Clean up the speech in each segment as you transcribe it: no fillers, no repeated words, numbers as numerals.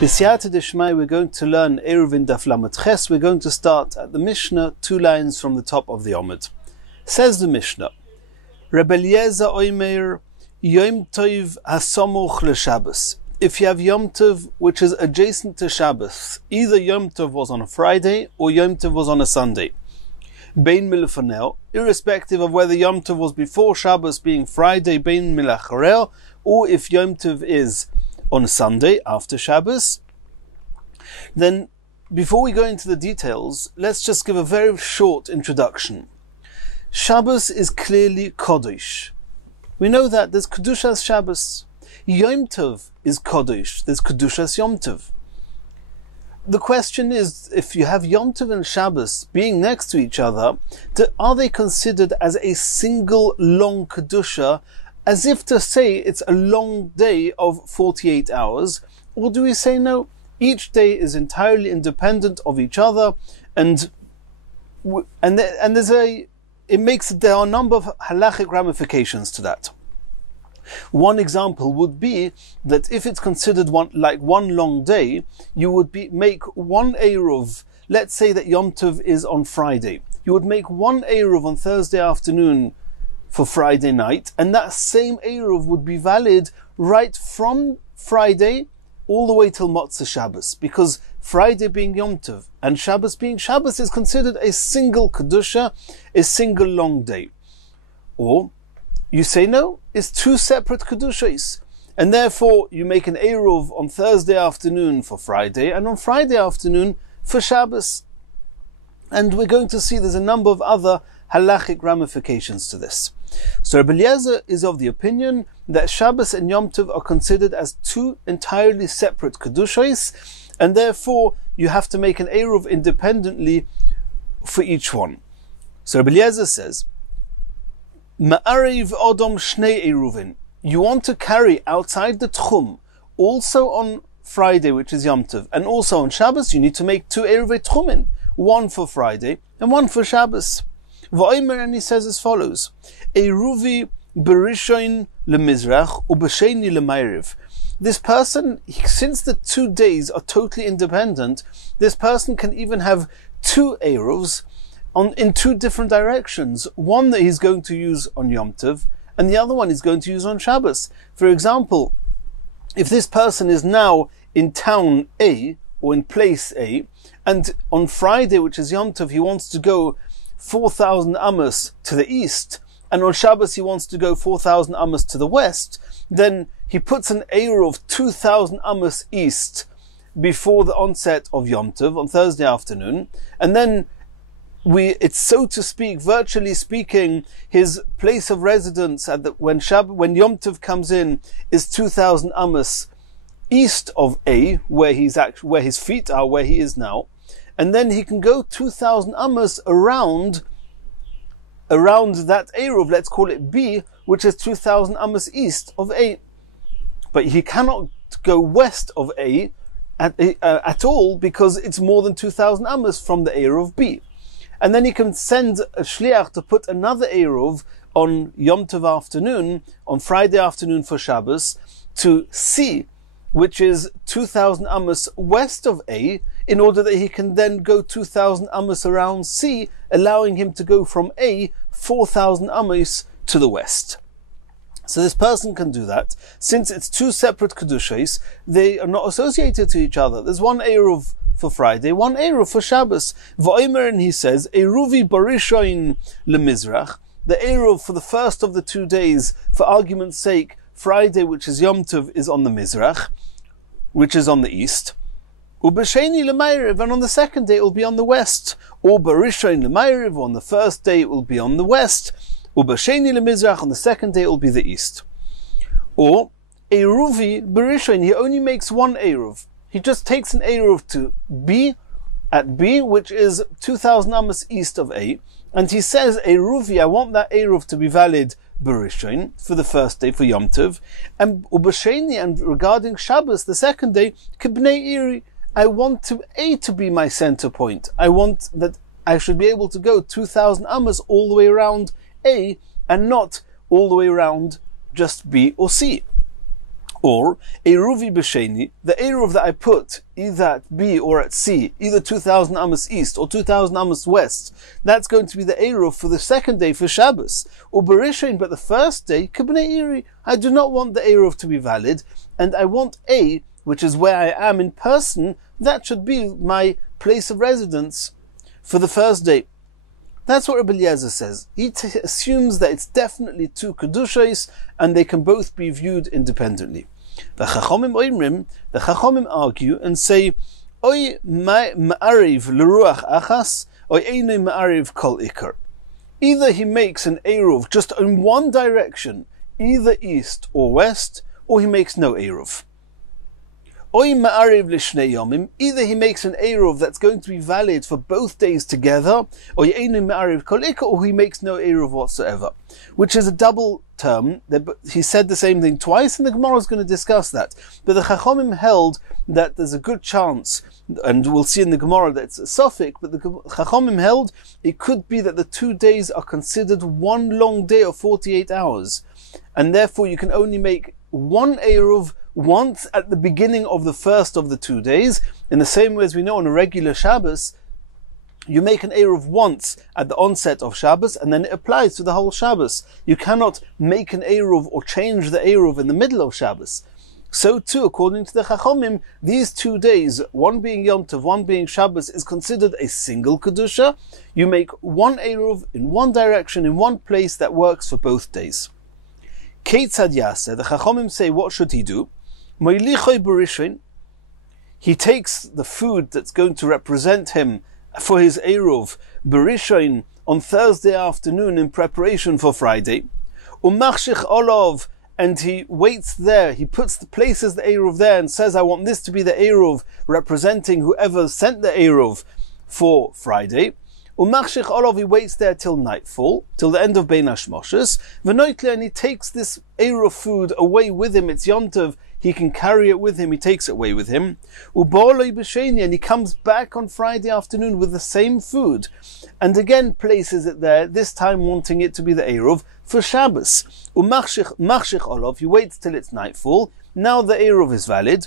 B'siyata d'shmai, we're going to learn Eirovin daf lamed ches. We're going to start at the Mishnah, 2 lines from the top of the Omid. Says the Mishnah, Rebbe Eliezer Oimer, Yom Tov hasomuch l'Shabbos. If you have Yom Tov which is adjacent to Shabbos, either Yom Tov was on a Friday or Yom Tov was on a Sunday, Bein milafanel, irrespective of whether Yom Tov was before Shabbos being Friday, Bein milacharel, or if Yom Tov is on Sunday after Shabbos, then before we go into the details, let's just give a very short introduction. Shabbos is clearly Kodesh. We know that there's Kedushas Shabbos. Yom Tov is Kodesh. There's Kedushas Yom Tov. The question is, if you have Yom Tov and Shabbos being next to each other, are they considered as a single long Kedusha, as if to say it's a long day of 48 hours? Or do we say no, each day is entirely independent of each other, and there are a number of halachic ramifications to that. One example would be that if it's considered one long day, you would make one Eruv. Let's say that Yom Tov is on Friday. You would make one Eruv on Thursday afternoon for Friday night, and that same Eruv would be valid right from Friday all the way till Motzei Shabbos, because Friday being Yom Tov and Shabbos being Shabbos is considered a single Kedusha, a single long day. Or you say no, it's two separate Kedushas, and therefore you make an Eruv on Thursday afternoon for Friday and on Friday afternoon for Shabbos. And we're going to see there's a number of other halachic ramifications to this. So Rebbe Eliezer is of the opinion that Shabbos and Yom Tov are considered as two entirely separate Kedushas, and therefore you have to make an Eruv independently for each one. So Rebbe Eliezer says, Ma'arev Odom Shnei Eirovin. You want to carry outside the Tchum, also on Friday, which is Yom Tov, and also on Shabbos, you need to make two Eiruvei Tchumin, one for Friday and one for Shabbos. V'oimer, and he says as follows, Eiruvi berishoin lemizrach ubesheni lemayriv. This person, since the 2 days are totally independent, this person can even have two Eiruvs in two different directions. One that he's going to use on Yom Tov, and the other one he's going to use on Shabbos. For example, if this person is now in town A, or in place A, and on Friday, which is Yom Tov, he wants to go 4,000 amos to the east, and on Shabbos he wants to go 4,000 amos to the west, then he puts an Eruv of 2,000 amos east before the onset of Yom Tov on Thursday afternoon, and then it's, so to speak, virtually speaking, his place of residence when Yom Tov comes in is 2,000 amos east of A, where his feet are, where he is now, and then he can go 2,000 amos around that Eruv, let's call it B, which is 2,000 amos east of A. But he cannot go west of A at all, because it's more than 2,000 amos from the Eruv B. And then he can send a shliach to put another Eruv on Yom Tov afternoon, on Friday afternoon for Shabbos, to C, which is 2,000 amos west of A, in order that he can then go 2,000 amos around C, allowing him to go from A 4,000 amos to the west. So this person can do that. Since it's two separate Kedushas, they are not associated to each other. There's one Eruv for Friday, one Eruv for Shabbos. V'oimer, and he says, Eruvi barishoin lemizrach, the Eruv for the first of the 2 days, for argument's sake, Friday, which is Yom Tov, is on the Mizrach, which is on the east. Ubesheni lemayriv, and on the second day it will be on the west. Or barishoin lemayriv, on the first day it will be on the west. Ubesheni lemizrach, on the second day it will be the east. Or Eruvi barishoin, he only makes one Eruv. He just takes an Eruv to B, at B, which is 2,000 amos east of A, and he says, Eruvi, I want that Eruv to be valid Berishon, for the first day, for Yom Tov, and Ubesheni, and regarding Shabbos, the second day, Kibnei Iri, I want A to be my center point. I want that I should be able to go 2,000 amos all the way around A, and not all the way around just B or C. Or, Eiruvi b'sheni, the Eruv that I put either at B or at C, either 2000 Amos East or 2000 Amos West, that's going to be the Eruv for the second day for Shabbos. Or Berishain, but the first day, Kibnei Iri. I do not want the Eruv to be valid, and I want A, which is where I am in person, that should be my place of residence for the first day. That's what Rabbi Eliezer says. He assumes that it's definitely two Kedushos, and they can both be viewed independently. The Chachomim argue and say, Oy ma'ariv l'ruach achas, oy eino ma'ariv kol ikar. Either he makes an Eruv just in one direction, either east or west, or he makes no Eruv. Oy ma'ariv l'shnei yomim, either he makes an Eruv that's going to be valid for both days together, or eino ma'ariv kol ikar, or he makes no Eruv whatsoever. Which is a double term. He said the same thing twice, and the Gemara is going to discuss that. But the Chachomim held that there's a good chance, and we'll see in the Gemara that it's a suffix, but the Chachomim held it could be that the 2 days are considered one long day of 48 hours. And therefore you can only make one Eruv once at the beginning of the first of the 2 days, in the same way as we know on a regular Shabbos, you make an Eruv once at the onset of Shabbos, and then it applies to the whole Shabbos. You cannot make an Eruv or change the Eruv in the middle of Shabbos. So too, according to the Chachomim, these 2 days, one being Yom Tov, one being Shabbos, is considered a single Kedusha. You make one Eruv in one direction, in one place, that works for both days. Keitzad Yaseh, the Chachomim say, what should he do? Moilichoi Berishain, he takes the food that's going to represent him for his Eruv, Berishain, on Thursday afternoon in preparation for Friday. Umachshich Olov, and he waits there, he places the Eruv there and says, I want this to be the Eruv representing whoever sent the Eruv for Friday. Umachshich Olov, he waits there till nightfall, till the end of Bein Hashmoshes. V'noitle, and he takes this Eruv food away with him. It's Yom Tov, he can carry it with him, he takes it away with him. U'ba'oloi b'sheni, and he comes back on Friday afternoon with the same food, and again places it there, this time wanting it to be the Eruv for Shabbos. Umachshich Olov, he waits till it's nightfall. Now the Eruv is valid.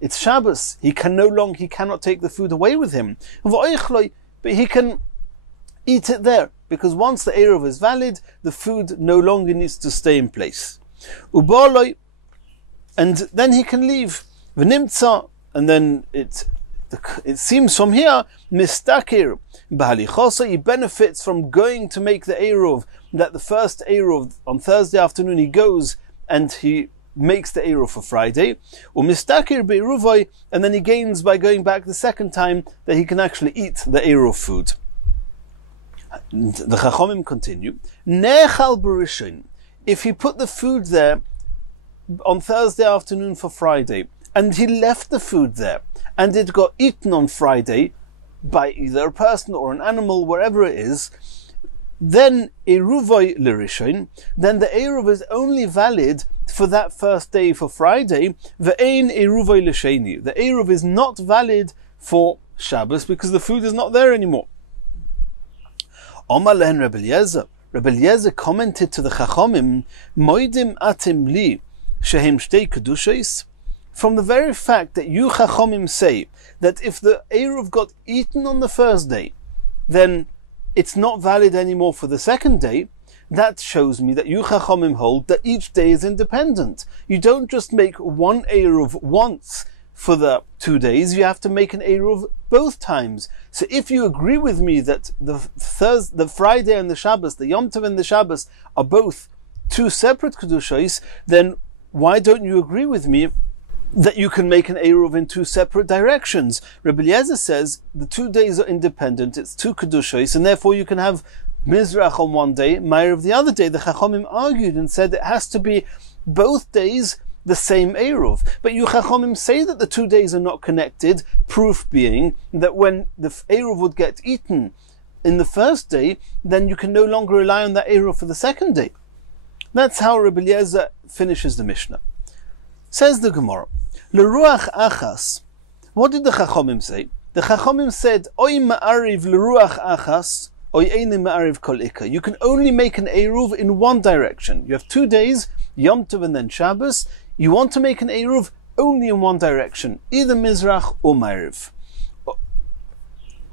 It's Shabbos. He cannot take the food away with him. But he can eat it there, because once the Eruv is valid, the food no longer needs to stay in place. Ubaloi, and then he can leave. V'nimtza, and then it seems from here, mistakir b'halichosa, he benefits from going to make the Eruv, that the first Eruv on Thursday afternoon he goes and he makes the Eruv for Friday, or mistakir be'eruvoi, and then he gains by going back the second time that he can actually eat the Eruv food. The Chachomim continue, Nechal Berishain, if he put the food there on Thursday afternoon for Friday, and he left the food there, and it got eaten on Friday by either a person or an animal, wherever it is, then Eruvoi L'Rishain, then the Eruv is only valid for that first day for Friday, Ve'ein Eruvoi L'Sheni. The Eruv is not valid for Shabbos because the food is not there anymore. Omar lehen Rabbi Eliezer. Rabbi Eliezer commented to the Chachomim, Moidim atim li shehem shtei kedushos. From the very fact that you Chachomim say that if the Eruv got eaten on the first day, then it's not valid anymore for the second day, that shows me that you Chachomim hold that each day is independent. You don't just make one Eruv once for the 2 days, you have to make an Eruv both times. So if you agree with me that the Friday and the Shabbos, the Yom Tov and the Shabbos are both two separate Kedushos, then why don't you agree with me that you can make an Eruv in two separate directions? Rabbi Eliezer says the 2 days are independent, it's two Kedushos, and therefore you can have Mizrach on one day, Ma'ariv the other day. The Chachomim argued and said it has to be both days the same Eruv. But you Chachomim say that the 2 days are not connected, proof being that when the Eruv would get eaten in the first day, then you can no longer rely on that Eruv for the second day. That's how Rabbi Eliezer finishes the Mishnah. Says the Gemara, L'ruach achas. What did the Chachomim say? The Chachomim said, Oy ma'ariv l'ruach achas, oy eini ma'ariv kol ikar. You can only make an Eruv in one direction. You have 2 days, Yom Tov and then Shabbos. You want to make an Eruv only in one direction, either Mizrach or Ma'ariv.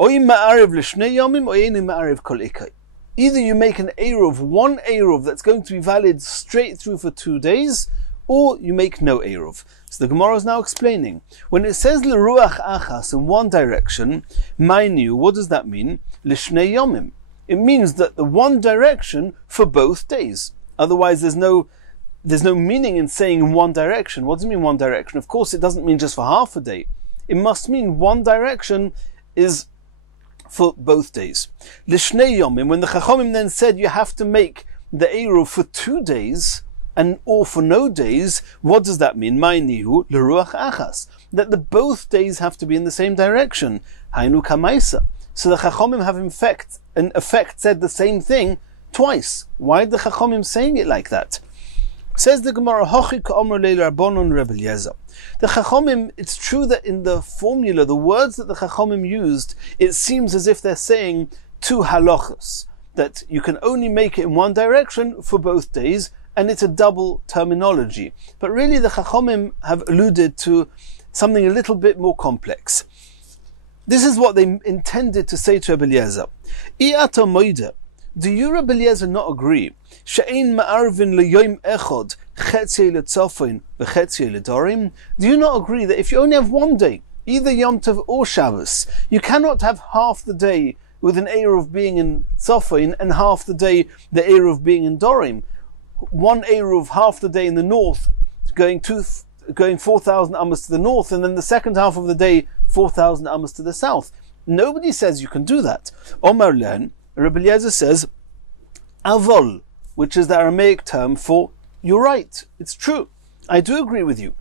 Oy ma'ariv l'shnei yomim, oy eini ma'ariv kol ikar. Either you make an Eruv, one Eruv that's going to be valid straight through for 2 days, or you make no Eruv. So the Gemara is now explaining. When it says l'ruach achas in one direction, mainu, what does that mean? L'shnei yomim. It means that the one direction for both days. Otherwise there's no meaning in saying in one direction. What does it mean one direction? Of course it doesn't mean just for half a day. It must mean one direction is for both days. L'shnei yomim, when the Chachomim then said you have to make the Eruv for 2 days, and or for no days, what does that mean? Ma'inihu l'ruach achas. That the both days have to be in the same direction. Hainu kamaisa. So the Chachomim have in effect said the same thing twice. Why are the Chachomim saying it like that? Says the Gemara, Hochi ka'omer leil Rabbanon Rebbe Eliezer. The Chachomim, it's true that in the formula, the words that the Chachomim used, it seems as if they're saying 2 halachas, that you can only make it in one direction for both days, and it's a double terminology. But really the Chachomim have alluded to something a little bit more complex. This is what they intended to say to Rebbe Eliezer. I'ata moide, do you, Rebbe Eliezer, not agree? She'ein ma'arvin le'yom echod chetzei le'tzofin v'chetzei le'dorim. Do you not agree that if you only have one day, either Yom Tov or Shabbos, you cannot have half the day with an Eruv being in Tzofin and half the day the Eruv being in Dorim? One Eruv half the day in the north, going 4,000 amas to the north, and then the second half of the day 4,000 amas to the south. Nobody says you can do that. Omar Len, Rebbe Eliezer says, Avol, which is the Aramaic term for you're right, it's true, I do agree with you.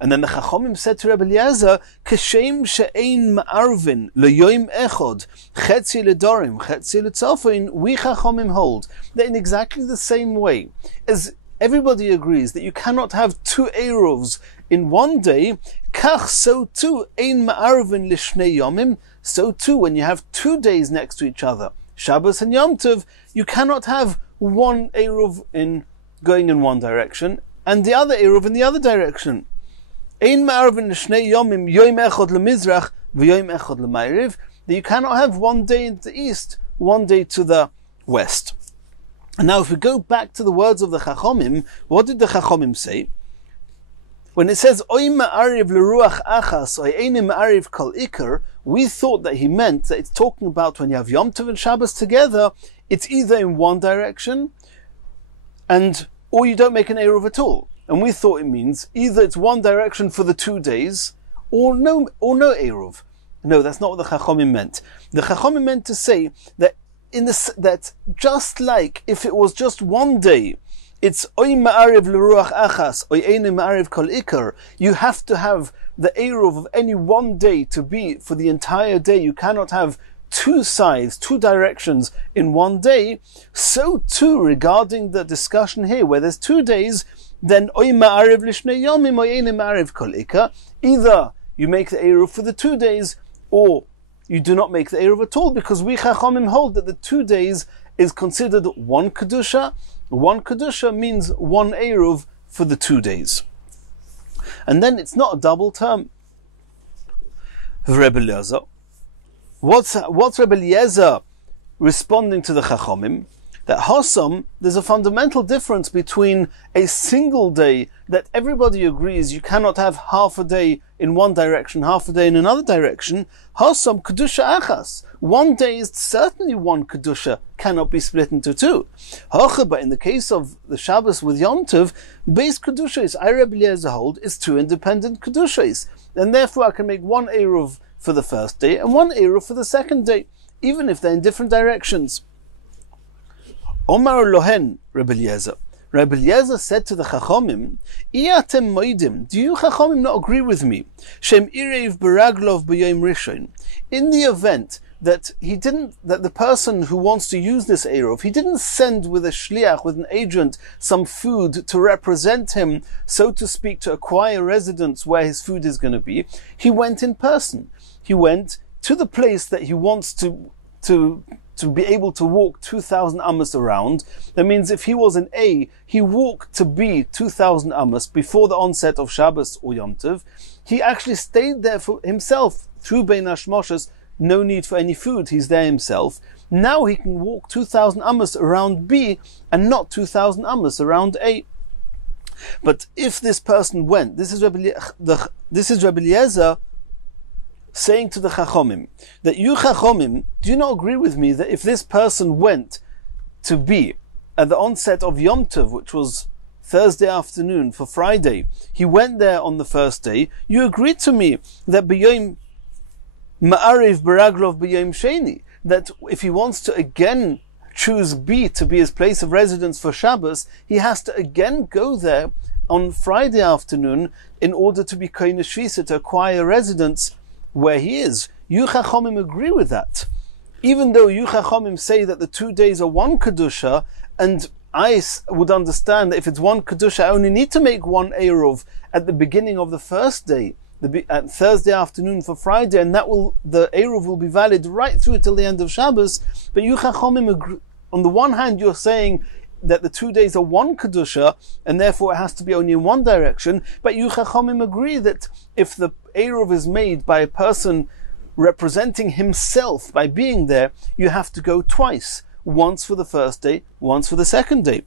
And then the Chachomim said to Rebbe Eliezer, Kashem she'ein ma'arvin le'yoim echod chetzi le'dorim chetzi le'tzofin. We Chachomim hold that in exactly the same way as everybody agrees that you cannot have 2 Eruvs in one day, kach, so too ein ma'arvin l'shnei yomim. So too when you have 2 days next to each other, Shabbos and Yom Tov, you cannot have one Eruv going in one direction and the other Eruv in the other direction. Ein ma'arvin l'shnei yomim yoim echod le'mizrach v'yoim echod le'ma'ariv. That you cannot have one day in the east, one day to the west. And now if we go back to the words of the Chachomim, what did the Chachomim say? When it says oy ma'ariv l'ruach achas oy eini ma'ariv kol ikar, we thought that he meant that it's talking about when you have Yom Tov and Shabbos together, it's either in one direction or you don't make an Eruv at all. And we thought it means either it's one direction for the 2 days or no Eruv. No, that's not what the Chachomim meant. The Chachomim meant to say that that just like if it was just one day, it's oy ma'ariv l'ruach achas, oy eini ma'ariv kol ikar. You have to have the Eruv of any one day to be for the entire day. You cannot have 2 sides, 2 directions in one day. So too regarding the discussion here, where there's 2 days, then oy ma'ariv l'shnei yomim, oy eini ma'ariv kol ikar. Either you make the Eruv for the 2 days, or you do not make the Eruv at all, because we Chachomim hold that the 2 days is considered one Kedusha. One Kedusha means one Eruv for the 2 days. And then it's not a double term. Rebbe Eliezer. What's Rebbe Eliezer responding to the Chachomim? That Hossam, there's a fundamental difference between a single day that everybody agrees you cannot have half a day in one direction, half a day in another direction. Hossam Kedusha Achas. One day is certainly one Kedusha, cannot be split into 2. Hoche, but in the case of the Shabbos with Yom Tov, base Kedushas, I Rebbe Eliezer hold, is 2 independent Kedushas. And therefore I can make one Eruv for the first day and one Eruv for the second day, even if they're in different directions. Omar Lohen, Rebbe Eliezer. Rebbe Eliezer said to the Chachomim, Iatem moidim, do you Chachomim not agree with me? Shem irev beraglov b'yom rishon. In the event that the person who wants to use this Eruv, he didn't send with a shliach, with an agent, some food to represent him, so to speak, to acquire residence where his food is going to be. He went in person. He went to the place that he wants to to be able to walk 2,000 amos around. That means if he was in A, he walked to B 2,000 amos before the onset of Shabbos or Yom Tov. He actually stayed there for himself through Bein Hashmoshes, no need for any food, he's there himself. Now he can walk 2,000 amos around B and not 2,000 amos around A. But if this person went, this is Rabbi Eliezer saying to the Chachomim, that you Chachomim, do you not agree with me that if this person went to B at the onset of Yom Tov, which was Thursday afternoon for Friday, he went there on the first day, you agreed to me that B'yom Ma'ariv B'raglov B'yom Sheni, that if he wants to again choose B to be his place of residence for Shabbos, he has to again go there on Friday afternoon in order to be Koine Shvisa, to acquire residence where he is. You Chachomim agree with that. Even though you Chachomim say that the 2 days are one Kedusha, and I would understand that if it's one Kedusha, I only need to make one Eruv at the beginning of the first day, at Thursday afternoon for Friday, and the Eruv will be valid right through till the end of Shabbos. But you Chachomim agree. On the one hand, you're saying that the 2 days are one Kedusha, and therefore it has to be only in one direction, but you Chachomim agree that if the Eruv is made by a person representing himself by being there, you have to go twice, once for the first day, once for the second day.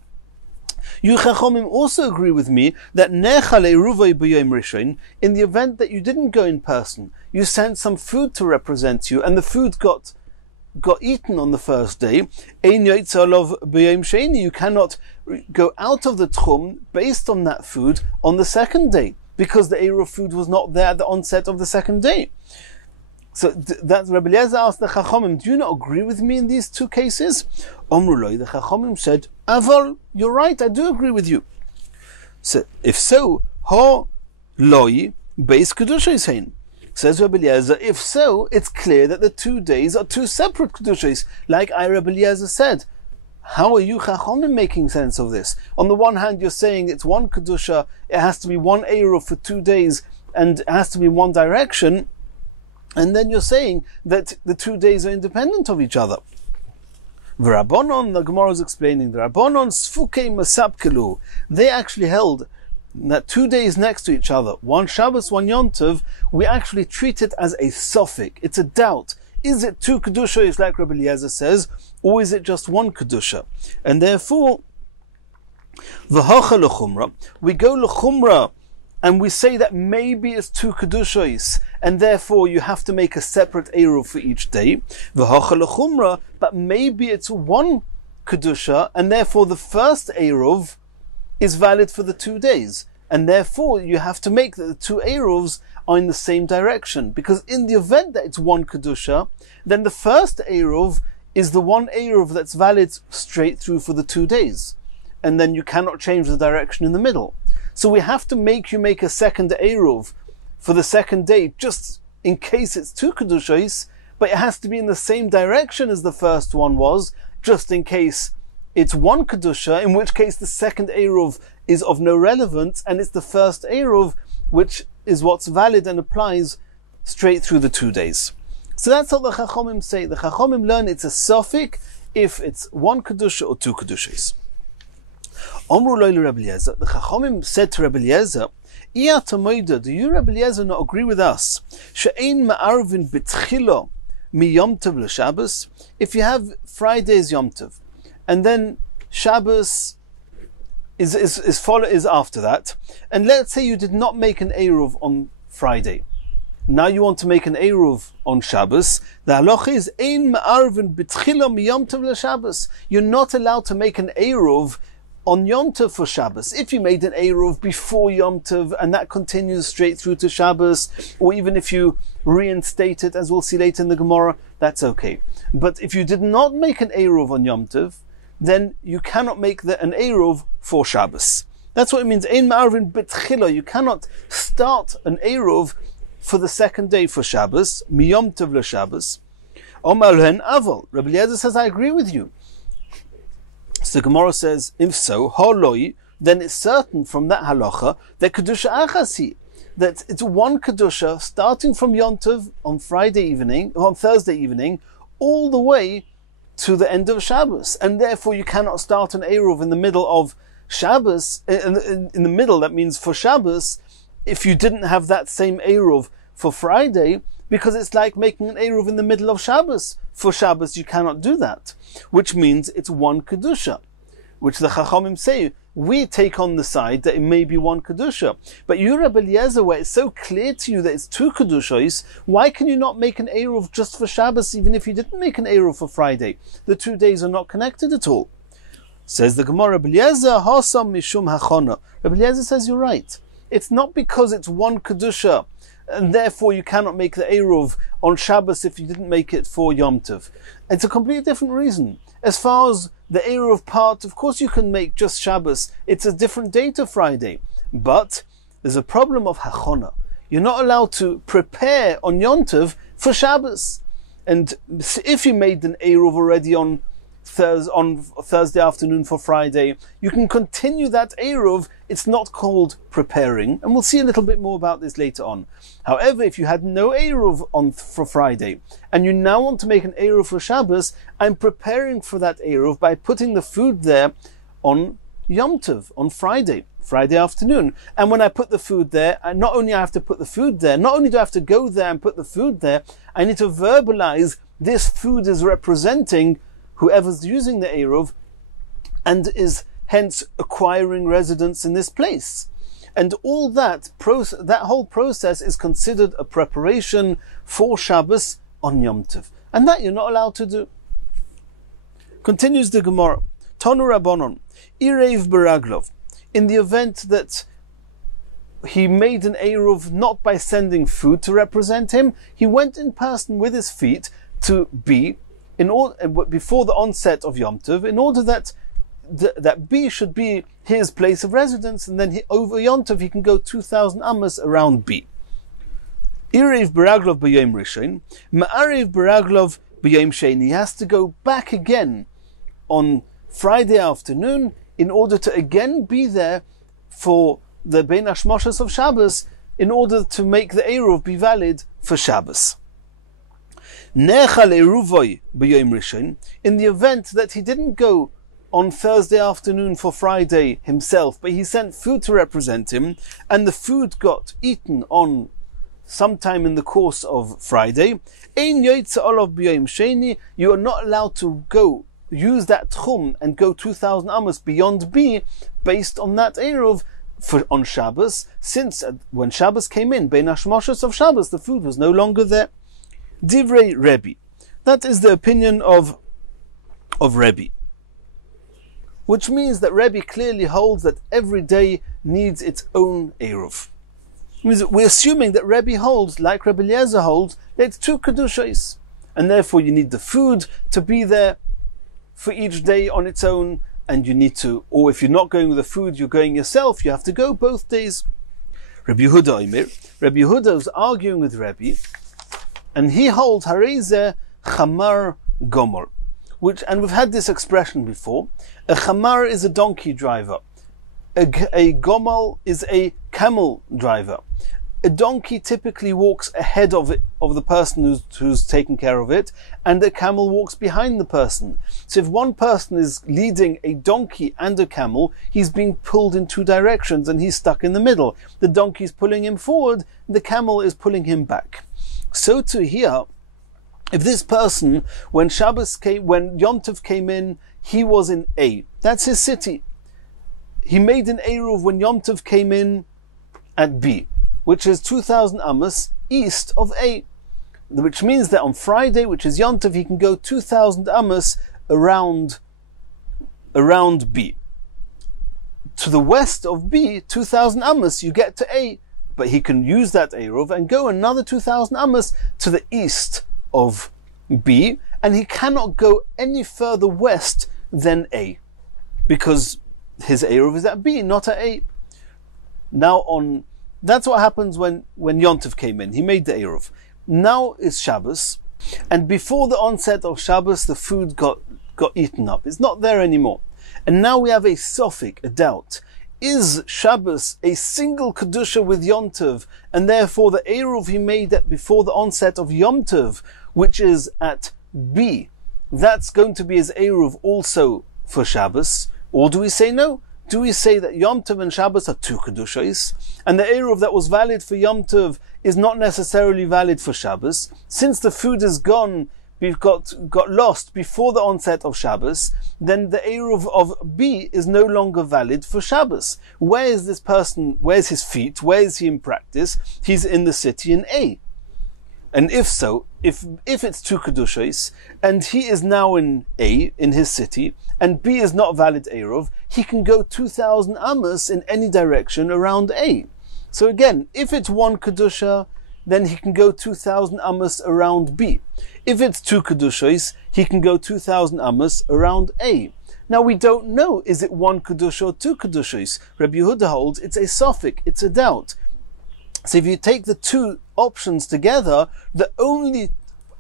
You Chachomim also agree with me that Nechal Eiruvay B'yom Rishon, in the event that you didn't go in person, you sent some food to represent you, and the food got eaten on the first day, you cannot go out of the tchum based on that food on the second day, because the Eruv food was not there at the onset of the second day. So that Rabbi Eliezer asked the Chachomim, do you not agree with me in these two cases? Omruloi, the Chachomim said, Avol, you're right, I do agree with you. So if so, ho loi beis kedusha yisein. Says Rabbi Eliezer, if so, it's clear that the 2 days are two separate kedushas, like Rabbi Eliezer said. How are you Chachomim making sense of this? On the one hand, you're saying it's one kedusha, it has to be one eruv for 2 days, and it has to be in one direction, and then you're saying that the 2 days are independent of each other. The Rabbanon, the Gemara is explaining, the Rabbanon sfukei masapkelu, they actually held that 2 days next to each other, one Shabbos, one Yom Tov, we actually treat it as a suffix. It's a doubt. Is it two Kedushas, like Rabbi Eliezer says, or is it just one Kedusha? And therefore, v'hocha l'chumra, we go l'chumra, and we say that maybe it's two Kedushas, and therefore you have to make a separate Eruv for each day. V'hocha l'chumra, but maybe it's one Kedusha, and therefore the first Eruv is valid for the 2 days, and therefore you have to make that the two Eruvs are in the same direction, because in the event that it's one Kedusha, then the first Eruv is the one Eruv that's valid straight through for the 2 days, and then you cannot change the direction in the middle. So we have to make you make a second Eruv for the second day, just in case it's two Kedushas, but it has to be in the same direction as the first one was, just in case it's one Kedusha, in which case the second Eruv is of no relevance, and it's the first Eruv which is what's valid and applies straight through the 2 days. So that's what the Chachomim say. The Chachomim learn it's a suffix if it's one Kedusha or two Kedushas. Omru lo Rabbi Eliezer, the Chachomim said to Rabbi Eliezer, Iya Tamoida, do you Rabbi Eliezer not agree with us? She'ein ma'arvin b'tchilo mi Yom Tov l'Shabbos. If you have Friday's Yom Tov, and then Shabbos is after that, and let's say you did not make an Eruv on Friday. Now you want to make an Eruv on Shabbos. The halacha is ein ma'arvin b'tchila miyom tov l'Shabbos. You're not allowed to make an Eruv on Yom Tov for Shabbos. If you made an Eruv before Yom Tov and that continues straight through to Shabbos, or even if you reinstate it, as we'll see later in the Gemara, that's okay. But if you did not make an Eruv on Yom Tov, then you cannot make an Eruv for Shabbos. That's what it means. Ein ma'arvin b'tchila. You cannot start an Eruv for the second day for Shabbos, miyom tov l'Shabbos. Omar len avol. Rabbi Eliezer says, I agree with you. So the Gemara says, if so, holoi, then it's certain from that halacha that kedusha achasi, that it's one kedusha starting from Yom Tov on Thursday evening, all the way to the end of Shabbos, and therefore you cannot start an Eruv in the middle of Shabbos, in the middle, that means for Shabbos, if you didn't have that same Eruv for Friday, because it's like making an Eruv in the middle of Shabbos. For Shabbos you cannot do that, which means it's one Kedusha, which the Chachamim say, we take on the side that it may be one Kedusha. But you, Rebbe Eliezer, where it's so clear to you that it's two Kedushos, why can you not make an Eruv just for Shabbos, even if you didn't make an Eruv for Friday? The 2 days are not connected at all. Says the Gemara, Rebbe Eliezer, Hasam Mishum Hachona. Rebbe Eliezer says, you're right. It's not because it's one Kedusha, and therefore you cannot make the Eruv on Shabbos if you didn't make it for Yom Tov. It's a completely different reason. As far as the Eruv part, of course you can make just Shabbos. It's a different day to Friday. But there's a problem of Hachona. You're not allowed to prepare on Yom Tov for Shabbos. And if you made an Eruv already on Thursday afternoon for Friday, you can continue that Eruv. It's not called preparing, and we'll see a little bit more about this later on. However, if you had no Eruv for Friday, and you now want to make an Eruv for Shabbos, I'm preparing for that Eruv by putting the food there on Yom Tov, on Friday afternoon. And when I put the food there, not only I have to put the food there, not only do I have to go there and put the food there, I need to verbalize this food is representing whoever's using the Eruv and is hence acquiring residence in this place. And all that whole process is considered a preparation for Shabbos on Yom Tov. And that you're not allowed to do. Continues the Gemara. Tonu Rabbanon, Irev Beraglov. In the event that he made an Eruv not by sending food to represent him, he went in person with his feet to be before the onset of Yom Tov, in order that that B should be his place of residence, and then over Yom Tov he can go 2,000 amas around B. Irev beraglov b'yom rishon, ma'arev beraglov b'yom sheni. He has to go back again on Friday afternoon in order to again be there for the Bein Hashmoshes of Shabbos, in order to make the Eruv be valid for Shabbos. Nechal Eruvoy b'yom rishon. In the event that he didn't go on Thursday afternoon for Friday himself, but he sent food to represent him, and the food got eaten on sometime in the course of Friday, Ein yoytze olav b'yom sheni. You are not allowed to go use that tchum and go 2,000 amos beyond B based on that Eruv on Shabbos, since when Shabbos came in, Bein Hashmoshes of Shabbos, the food was no longer there. Divrei Rebbe. That is the opinion of Rebbe. Which means that Rebbe clearly holds that every day needs its own Eruv. We're assuming that Rebbe holds, like Rebbe Eliezer holds, that it's two Kedushos. And therefore you need the food to be there for each day on its own, and you need to, or if you're not going with the food, you're going yourself, you have to go both days. Rabbi Yehuda Omer. Rabbi Yehuda was arguing with Rebbe, and he holds Hareze Chamar Gomor, and we've had this expression before. A Chamar is a donkey driver. A Gomel is a camel driver. A donkey typically walks ahead of the person who's taking care of it, and a camel walks behind the person. So if one person is leading a donkey and a camel, he's being pulled in two directions and he's stuck in the middle. The donkey's pulling him forward, the camel is pulling him back. So to here, if this person, when Yom Tov came in, he was in A. That's his city. He made an Eruv when Yom Tov came in at B, which is 2,000 amos east of A. Which means that on Friday, which is Yom Tov, he can go 2,000 amos around B. To the west of B, 2,000 amos, you get to A. But he can use that Eruv and go another 2,000 amos to the east of B, and he cannot go any further west than A, because his Eruv is at B, not at A. Now that's what happens when Yom Tov came in. He made the Eruv. Now is Shabbos, and before the onset of Shabbos, the food got eaten up. It's not there anymore. And now we have a sophic, a doubt. Is Shabbos a single Kedusha with Yom Tov, and therefore the Eruv he made before the onset of Yom Tov, which is at B, that's going to be his Eruv also for Shabbos? Or do we say no? Do we say that Yom Tov and Shabbos are two Kedushos, and the Eruv that was valid for Yom Tov is not necessarily valid for Shabbos? Since the food is gone, we've got lost before the onset of Shabbos, then the Eruv of B is no longer valid for Shabbos. Where is this person? Where's his feet? Where is he in practice? He's in the city in A. And if so, if it's two Kedushos, and he is now in A, in his city, and B is not valid Eruv, he can go 2,000 Amos in any direction around A. So again, if it's one Kedusha, then he can go 2,000 Amos around B. If it's two Kedushos, he can go 2,000 Amos around A. Now we don't know, is it one Kedusha or two Kedushos? Rabbi Yehuda holds it's a suffix, it's a doubt. So if you take the two options together, the only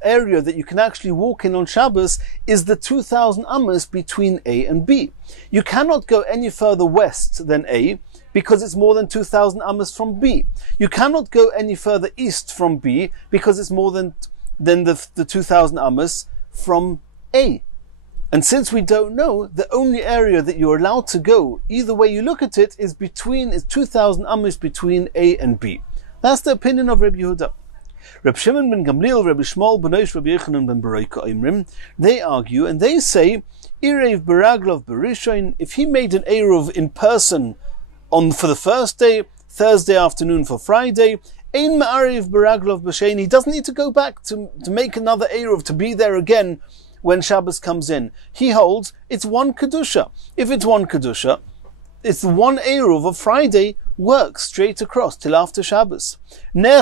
area that you can actually walk in on Shabbos is the 2,000 Amos between A and B. You cannot go any further west than A because it's more than 2,000 Amos from B. You cannot go any further east from B because it's more than the 2,000 Amos from A. And since we don't know, the only area that you're allowed to go, either way you look at it, is 2,000 Amos between A and B. That's the opinion of Rabbi Yehuda. Reb Shimon ben Gamliel, Rabbi Shmuel ben Oish, Rabbi Yochanan ben Beroika Imrim, they argue and they say, Irev beraglov berishoin, if he made an Eruv in person for the first day, Thursday afternoon for Friday, ein ma'ariv beraglov b'shein, he doesn't need to go back to make another Eruv, to be there again when Shabbos comes in. He holds it's one Kedusha. If it's one Kedusha, it's the one Eruv of Friday works straight across till after Shabbos. And even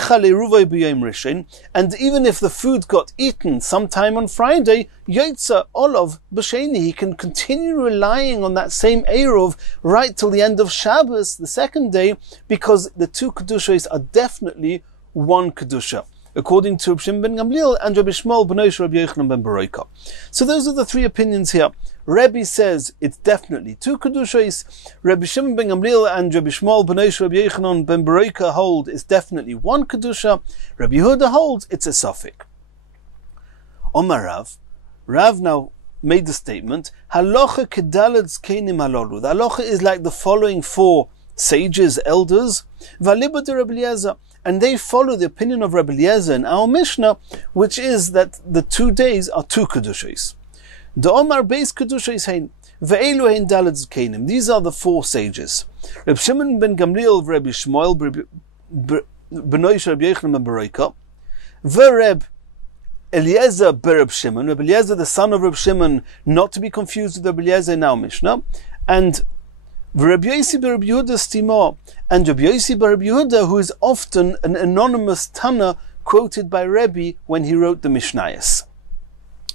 if the food got eaten sometime on Friday, Yotza Olav B'Sheni, he can continue relying on that same Eruv right till the end of Shabbos, the second day, because the two Kedushas are definitely one Kedusha, according to Reb Shimon ben Gamliel and Rabbi Shmuel ben Oish, Rabbi Yochanan ben Beroika. So those are the three opinions here. Rebbe says it's definitely two Kedushos. Rabbi Shimon ben Gamliel and Rabbi Shmuel ben Oish, Rabbi Yochanan ben Beroika hold it's definitely one Kedusha. Rabbi Yehuda holds it's a suffix. Omar Rav now made the statement, Halacha kedalad zkenim halolu. The halacha is like the following four sages, elders, Valiba de Rabbi Eliezer, and they follow the opinion of Rabbi Eliezer in our Mishnah, which is that the 2 days are two Kedushos. The Omar Beis Kedushos hein, ve'elu hein dalad zkenim. These are the four sages. Reb Shimon ben Gamliel, Rabbi Shmuel, Benoish, Rabbi Yochanan ben Beroika, ve'Reb Eliezer bereb Shimon, Reb Eliezer the son of Reb Shimon, not to be confused with Reb Eliezer in our Mishnah, and Rabbi Yosi bar Rabbi Yehuda Stima, and Rabbi Yosi bar Rabbi Yehuda, who is often an anonymous Tana quoted by Rebbe when he wrote the Mishnayos.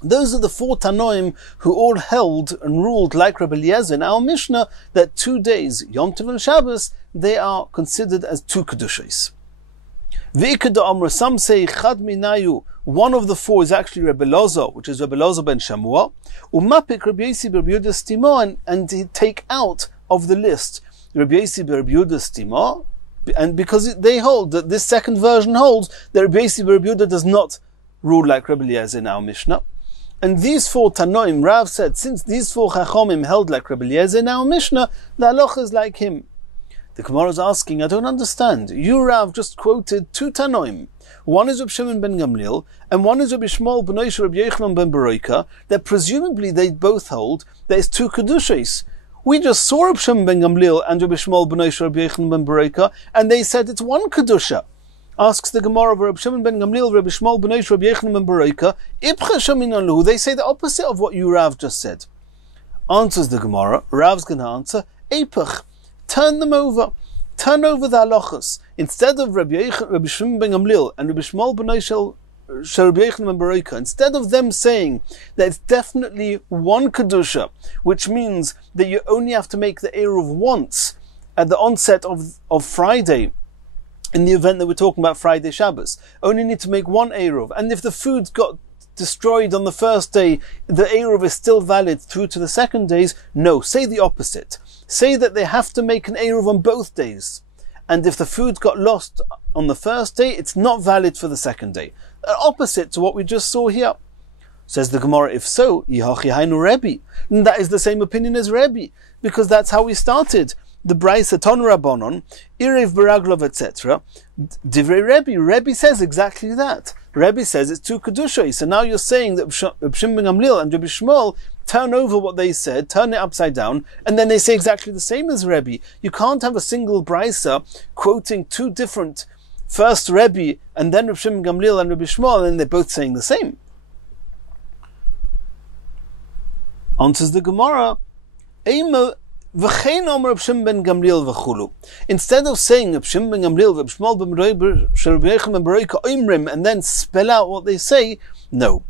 Those are the four Tanoim who all held and ruled like Rabbi Eliezer in our Mishnah that 2 days, Yom Tov and Shabbos, they are considered as two Kedushos. V'ikada Amra, some say Chad Minayu, one of the four is actually Rabbi Lozo, which is Rabbi Lozo ben Shamua, Umapik Rabbi Yosi bar Rabbi Yehuda Stima, and he take out of the list Rabbi Yosi bar Rabbi Yehuda Stima, and because they hold that this second version holds that Rabbi Yosi bar Rabbi Yehuda does not rule like Rabbi Eliezer in our Mishnah. And these four Tanoim, Rav said, since these four Chachomim held like Rabbi Eliezer in our Mishnah, the halacha is like him. The Gemara is asking, I don't understand. You, Rav, just quoted two Tanoim. One is Reb Shimon ben Gamliel, and one is Rabbi Shmuel ben Oish, Rabbi Yochanan ben Beroika, that presumably they both hold there is two Kedushos. We just saw Reb Shimon ben Gamliel and Rabbi Shmuel ben Oish, Rabbi Yochanan ben Beroika, and they said it's one Kedusha. Asks the Gemara of Reb Shimon ben Gamliel, Rabbi Shmuel ben Oish, Rabbi Yochanan ben Beroika, Ipcha shaminan lahu. They say the opposite of what you, Rav, just said. Answers the Gemara, Rav's going to answer, Epach, turn them over. Turn over the halachas. Instead of Rabbi Shimon ben Gamliel and Rabbi Shmuel ben Oish, Rabbi Yochanan ben Beroika, instead of them saying that it's definitely one Kedusha, which means that you only have to make the Eruv once at the onset of Friday, in the event that we're talking about Friday Shabbos, only need to make one Eruv. And if the food got destroyed on the first day, the Eruv is still valid through to the second days. No, say the opposite. Say that they have to make an Eruv on both days. And if the food got lost on the first day, it's not valid for the second day. Opposite to what we just saw here. Says the Gemara, if so, Yihachi Hainu Rebbe. And that is the same opinion as Rebbe, because that's how we started. The Braisa Ton Rabbanon, Irev Baraglov, etc. Divrei Rebbe. Rebbe says exactly that. Rebbe says it's two Kedushos. So now you're saying that Reb Shimon ben Gamliel and Rabbi Shmuel turn over what they said, turn it upside down, and then they say exactly the same as Rebbe. You can't have a single Braisa quoting two different, first Rebbe and then Reb Shimon ben Gamliel and Rabbi Shmuel, and they're both saying the same. Answers the Gemara, instead of saying Reb Shimon ben Gamliel, Reb Shmuel ben Beroika, and then spell out what they say, no.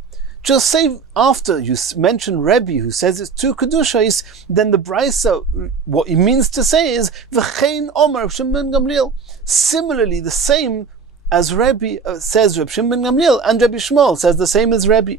Just say after you mention Rebbe, who says it's two Kedushos, then the Braisa, what he means to say is V'chein Omer Reb Shimon ben Gamliel. Similarly, the same as Rebbe says Reb Shimon ben Gamliel, and Rabbi Shmuel says the same as Rebbe.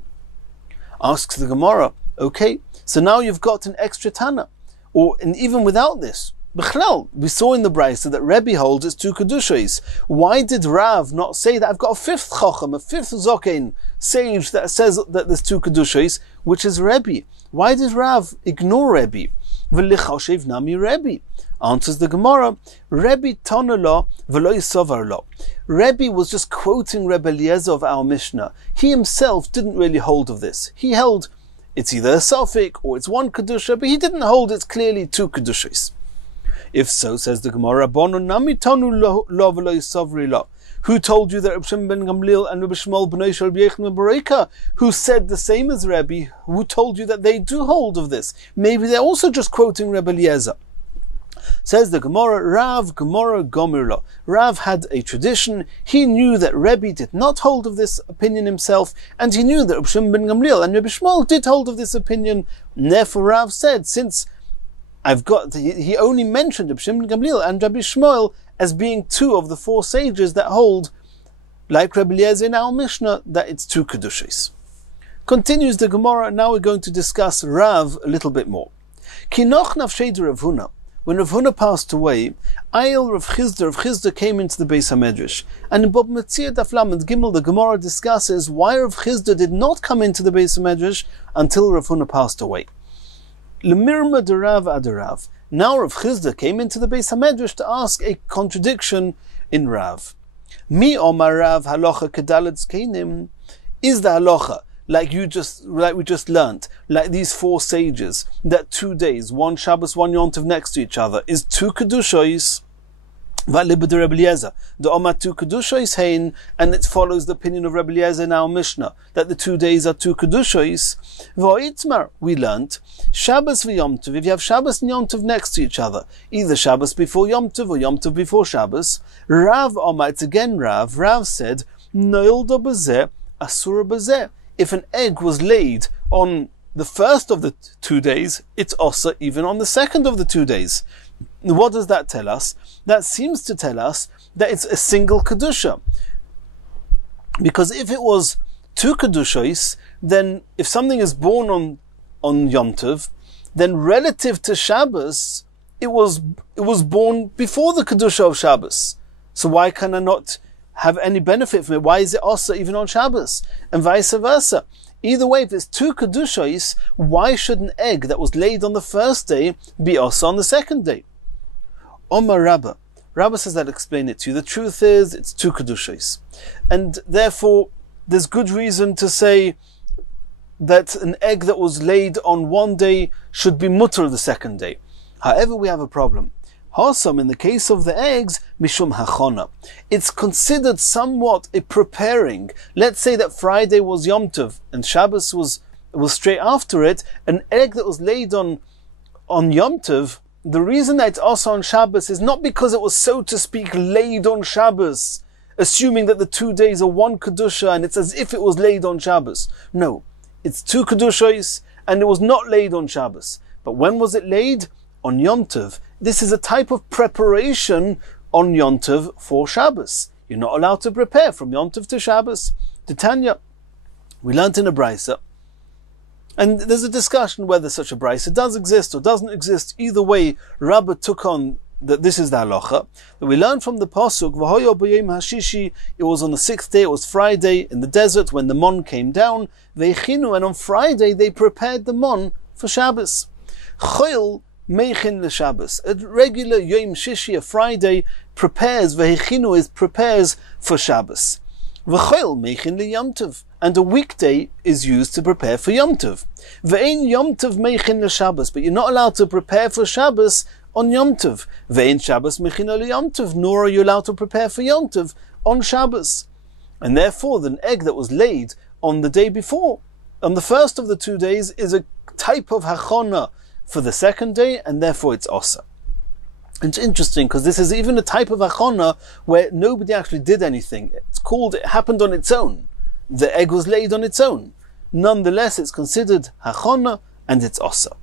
Asks the Gemara, okay, so now you've got an extra Tana. And even without this, B'chlal, we saw in the Braisa that Rebbe holds it's two Kedushos. Why did Rav not say that I've got a fifth Chacham, a fifth Zokein, sage that says that there's two Kedushos, which is Rebbe? Why did Rav ignore Rebbe? V'lichashev nami Rebbe. Answers the Gemara, Rebbe tonalo v'lo yisovar. Rebbe was just quoting Rebbe Eliezer of our Mishnah. He himself didn't really hold of this. He held it's either a suffix or it's one Kedusha, but he didn't hold it's clearly two Kedushos. If so, says the Gemara, who told you that Reb Shimon ben Gamliel and Rabbi Shmuel ben Beroika, who said the same as Rebbe, who told you that they do hold of this? Maybe they're also just quoting Rebbe Eliezer. Says the Gemara, Rav Gemara Gomirlo. Rav had a tradition. He knew that Rebbe did not hold of this opinion himself, and he knew that Reb Shimon ben Gamliel and Rabbi Shmuel did hold of this opinion. And therefore Rav said, since he only mentioned Reb Shimon ben Gamliel and Rabbi Shmuel as being two of the four sages that hold, like Rebbe Eliezer in our Mishnah, that it's two Kedushos. Continues the Gemara, now we're going to discuss Rav a little bit more. Kinoch nafshei de Rav Huna. When Rav Huna passed away, Ayel Rav Chizda came into the Beis HaMedrash. And in Bab Metzia Daf Lamed Gimel, the Gemara discusses why Rav Chizda did not come into the Beis HaMedrash until Rav Huna passed away. Lemirma de Rav Adarav. Now Rav Chizda came into the Beis HaMedrash to ask a contradiction in Rav. Mi Omar Rav halacha kedalet zkenim. Is the halacha like we just learnt, like these four sages, that 2 days, one Shabbos, one Yom Tov next to each other, is two Kedushos, Rebbe Eliezer, the Omar two Kedushos hein, and it follows the opinion of Rebbe Eliezer in our Mishnah, that the 2 days are two Kedushos. V'oitmar, we learnt, Shabbos v'Yom Tov, if you have Shabbos and Yom Tov next to each other, either Shabbos before Yom Tov or Yom Tov before Shabbos, Rav Omar, it's again Rav said, Noilda b'zeh, Asura b'zeh. If an egg was laid on the first of the 2 days, it's also even on the second of the 2 days. What does that tell us? That seems to tell us that it's a single Kedusha. Because if it was two Kedushos, then if something is born on Yom Tov, then relative to Shabbos, it was born before the Kedusha of Shabbos. So why can I not have any benefit from it? Why is it also even on Shabbos? And vice versa. Either way, if it's two Kedushos, why should an egg that was laid on the first day be also on the second day? Omar Rabba. Rabba says, I'll explain it to you. The truth is, it's two Kedushos. And therefore, there's good reason to say that an egg that was laid on one day should be mutter the second day. However, we have a problem. Hasam, in the case of the eggs, mishum hachona. It's considered somewhat a preparing. Let's say that Friday was Yom Tov and Shabbos was straight after it. An egg that was laid on Yom Tov, the reason that it's also on Shabbos is not because it was, so to speak, laid on Shabbos, assuming that the 2 days are one Kedusha and it's as if it was laid on Shabbos. No, it's two Kedushos and it was not laid on Shabbos. But when was it laid? On Yom Tov. This is a type of preparation on Yom Tov for Shabbos. You're not allowed to prepare from Yom Tov to Shabbos. Tanya, we learnt in a Braisa, and there's a discussion whether such a Braisa does exist or doesn't exist. Either way, Rabbah took on that this is the halacha, that we learn from the pasuk, V'hoyo b'yom hashishi, it was on the 6th day, it was Friday, in the desert, when the mon came down, V'echinu, and on Friday they prepared the mon for Shabbos. Choil meichin l'Shabbos. A regular yom shishi, a Friday, prepares, V'echinu prepares for Shabbos. V'choil meichin l'Yom Tov. And a weekday is used to prepare for Yom Tov. Ve'ein Yom Tov meichin l'Shabbos. But you're not allowed to prepare for Shabbos on Yom Tov. Ve'ein Shabbos meichin l'Yom Tov. Nor are you allowed to prepare for Yom Tov on Shabbos. And therefore, the egg that was laid on the day before, on the first of the 2 days, is a type of hachana for the second day, and therefore it's osa. It's interesting because this is even a type of hachana where nobody actually did anything. It happened on its own. The egg was laid on its own. Nonetheless, it's considered hachana and it's osa.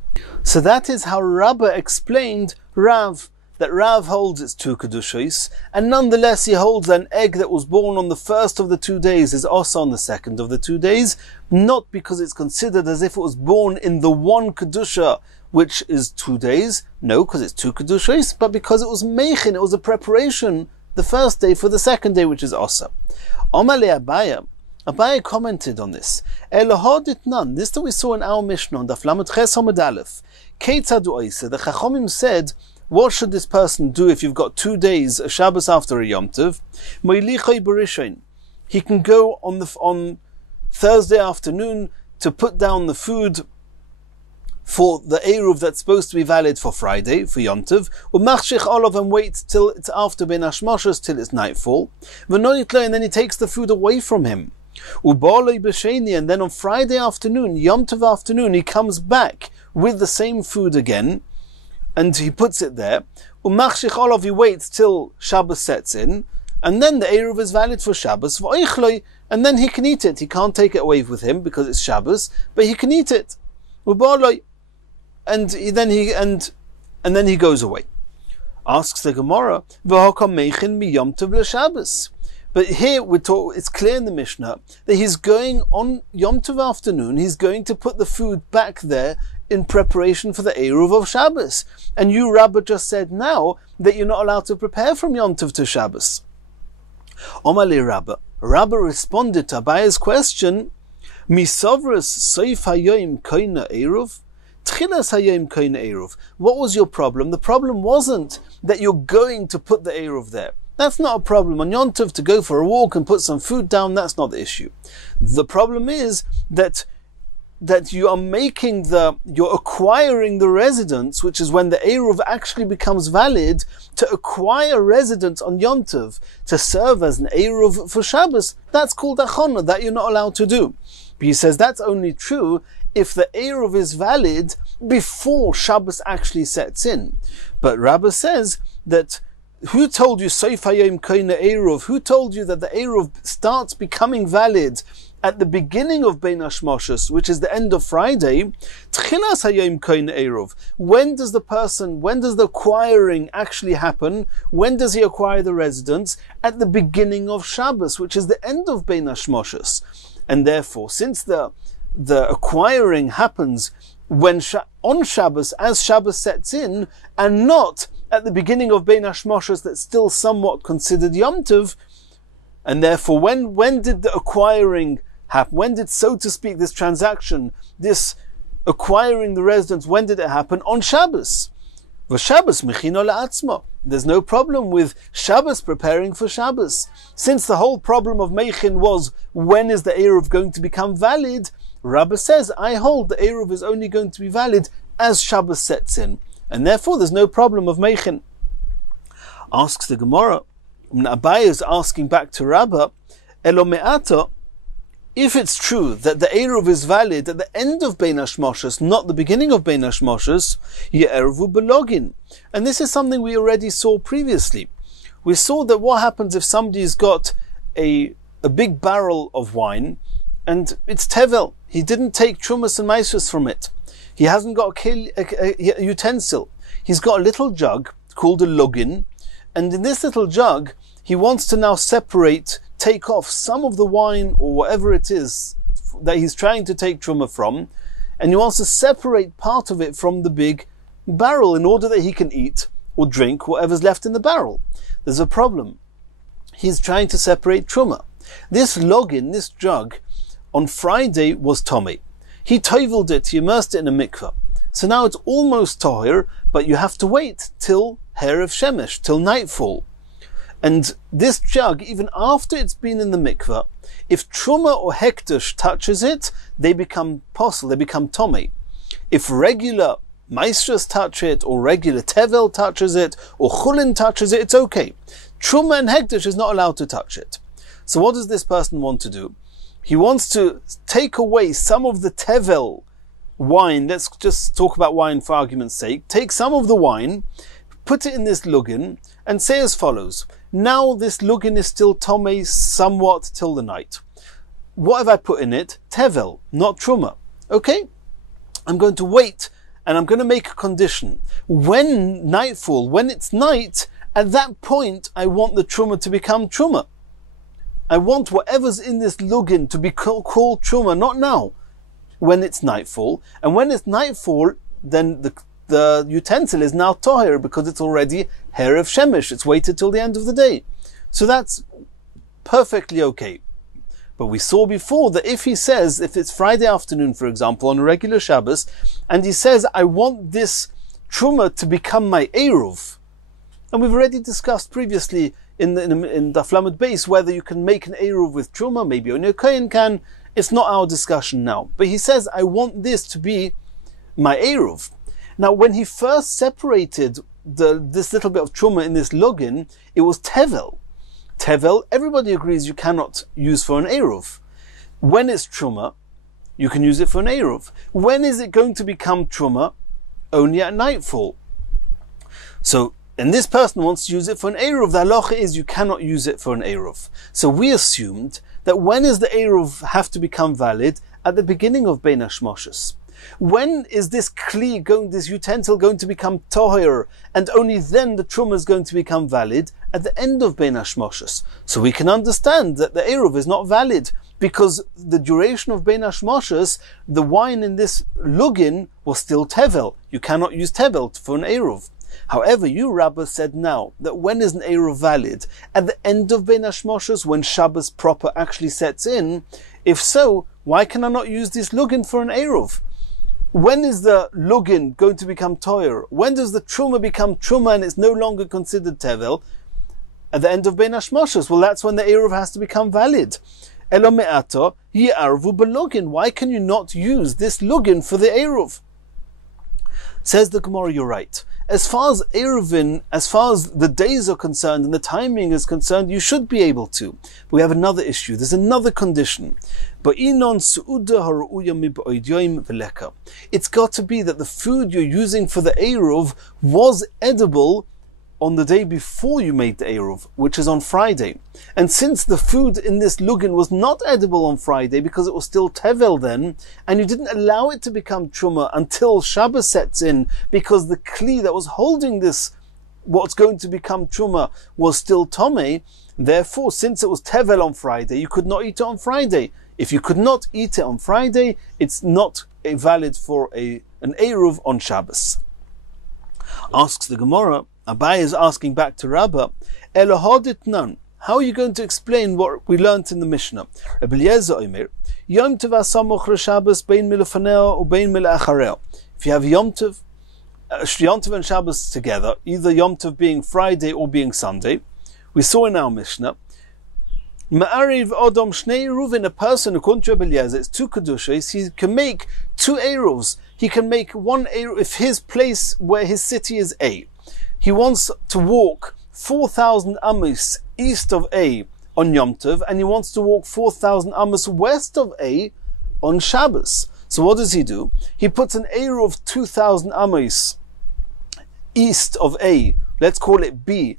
So that is how Rabbah explained Rav, that Rav holds its 2 kedushos, and nonetheless he holds an egg that was born on the first of the 2 days is osa on the second of the 2 days, not because it's considered as if it was born in the 1 kedusha, which is 2 days, no, because it's 2 kedushos, but because it was meichin, it was a preparation, the first day for the second day, which is osa. Omale Abaye commented on this. Elohaditnan, this that we saw in our Mishnah on Daf Lamed Ches Hamud Aleph. Keitzad u'oiseh, the Chachomim said, what should this person do if you've got 2 days, a Shabbos after a Yom Tov? Moilichai b'rishain. He can go on Thursday afternoon to put down the food for the Eruv that's supposed to be valid for Friday, for Yom Tov, u'machshich olav, and wait till it's after Ben Hashmashos, till it's nightfall, v'noyitlo, and then he takes the food away from him. U'balei b'sheni, and then on Friday afternoon, Yom Tov afternoon, he comes back with the same food again, and he puts it there. U'machshich olav, he waits till Shabbos sets in, and then the Eruv is valid for Shabbos, v'oichloi, and then he can eat it. He can't take it away with him because it's Shabbos, but he can eat it. U'balei, and then he goes away. Asks the Gemara, "V'hakam meichin mi Yom Tov l'Shabbos." But here it's clear in the Mishnah that he's going on Yom Tov afternoon. He's going to put the food back there in preparation for the Eruv of Shabbos. And you, Rabbah, just said now that you're not allowed to prepare from Yom Tov to Shabbos. Omali Rabbah. Rabbah responded to Abaye's question, "Misavras soif hayoim koina Eruv." What was your problem? The problem wasn't that you're going to put the Eruv there. That's not a problem. On Yom Tov, to go for a walk and put some food down, that's not the issue. The problem is that you're acquiring the residence, which is when the Eruv actually becomes valid, to acquire residence on Yom Tov, to serve as an Eruv for Shabbos. That's called achana, that you're not allowed to do. But he says that's only true if the Eruv is valid before Shabbos actually sets in. But Rabbah says that, who told you Soif Hayom Koina Eruv? Who told you that the Eruv starts becoming valid at the beginning of Bein Hashmashos, which is the end of Friday? Tchilas Hayom Koina Eruv. When does the acquiring actually happen? When does he acquire the residence? At the beginning of Shabbos, which is the end of Bein Hashmashos. And therefore, since the acquiring happens on Shabbos, as Shabbos sets in, and not at the beginning of Bein Hashmashos that's still somewhat considered Yom Tov, and therefore when did the acquiring happen? When did, so to speak, this transaction, this acquiring the residence, when did it happen? On Shabbos. V'Shabbos mechino la'atzma. There's no problem with Shabbos preparing for Shabbos. Since the whole problem of Meichin was, when is the Eruv going to become valid? Rabbah says, I hold the Eruv is only going to be valid as Shabbos sets in. And therefore there's no problem of Meichin. Asks the Gemara, Abaye is asking back to Rabbah, Elo me'ata, if it's true that the Eruv is valid at the end of Bein Hashmashos, not the beginning of Bein Hashmashos, ye'eruvu belogin. And this is something we already saw previously. We saw that what happens if somebody's got a big barrel of wine, and it's tevel. He didn't take trumas and maisros from it. He hasn't got a utensil. He's got a little jug called a login, and in this little jug, he wants to now take off some of the wine or whatever it is that he's trying to take truma from, and he wants to separate part of it from the big barrel in order that he can eat, or drink whatever's left in the barrel. There's a problem. He's trying to separate truma. This login, this jug, on Friday was tomei. He toveled it, he immersed it in a mikveh. So now it's almost tahir, but you have to wait till Erev Shemesh, till nightfall. And this jug, even after it's been in the mikveh, if truma or hekdesh touches it, they become posel, they become tomei. If regular maestras touch it, or regular tevel touches it, or chulin touches it, it's okay. Truma and hekdesh is not allowed to touch it. So what does this person want to do? He wants to take away some of the tevel wine. Let's just talk about wine for argument's sake. Take some of the wine, put it in this lugin, and say as follows. Now this lugin is still tomei somewhat till the night. What have I put in it? Tevel, not truma. Okay? I'm going to wait, and I'm going to make a condition. When nightfall, when it's night, at that point I want the truma to become truma. I want whatever's in this lugin to be called truma, not now, when it's nightfall. And when it's nightfall, then the utensil is now tahir because it's already Erev Shemesh. It's waited till the end of the day. So that's perfectly okay. But we saw before that if he says, if it's Friday afternoon, for example, on a regular Shabbos, and he says, I want this truma to become my eruv, and we've already discussed previously in Daf base whether you can make an eruv with truma, maybe only a kohen can. It's not our discussion now. But he says, I want this to be my eruv. Now, when he first separated this little bit of truma in this lugin, it was tevel. Tevel, everybody agrees you cannot use for an eruv. When it's truma, you can use it for an eruv. When is it going to become truma? Only at nightfall. So, and this person wants to use it for an eruv. The halacha is you cannot use it for an eruv. So we assumed that when is the eruv have to become valid? At the beginning of Bein Hashmoshes. When is this kli this utensil going to become tohir, and only then the truma is going to become valid? At the end of Bein Hashmoshes. So we can understand that the eruv is not valid, because the duration of Bein Hashmoshes, the wine in this lugin was still tevel. You cannot use tevel for an eruv. However, you, Rabbah, said now that when is an eruv valid? At the end of Bein Hashmoshes, when Shabbos proper actually sets in? If so, why can I not use this lugin for an eruv? When is the lugin going to become toyer? When does the truma become truma and it's no longer considered tevel? At the end of Bein Hashmoshes. Well, that's when the eruv has to become valid. Elo me'ato yi'arvu b'lugin. Why can you not use this lugin for the eruv? Says the Gemara, you're right. As far as Eirovin, as far as the days are concerned and the timing is concerned, you should be able to. But we have another issue. There's another condition. It's got to be that the food you're using for the Eruv was edible on the day before you made the Eruv, which is on Friday. And since the food in this lugin was not edible on Friday because it was still tevel then, and you didn't allow it to become truma until Shabbos sets in because the kli that was holding this, what's going to become truma, was still tomei, therefore, since it was tevel on Friday, you could not eat it on Friday. If you could not eat it on Friday, it's not valid for an Eruv on Shabbos. Asks the Gemara, Abai is asking back to Rabbah, Elohadit nan. How are you going to explain what we learnt in the Mishnah? If you have Yom Tov and Shabbos together, either Yom Tov being Friday or being Sunday, we saw in our Mishnah, Ma'ariv Odom Shnei Eruv, a person according to Eliezer, it's two Kedushas, he can make two Eruvs. He can make one Eruv if his place where his city is A. He wants to walk 4,000 amos east of A on Yom Tov, and he wants to walk 4,000 amos west of A on Shabbos. So what does he do? He puts an Eruv 2,000 amos east of A, let's call it B,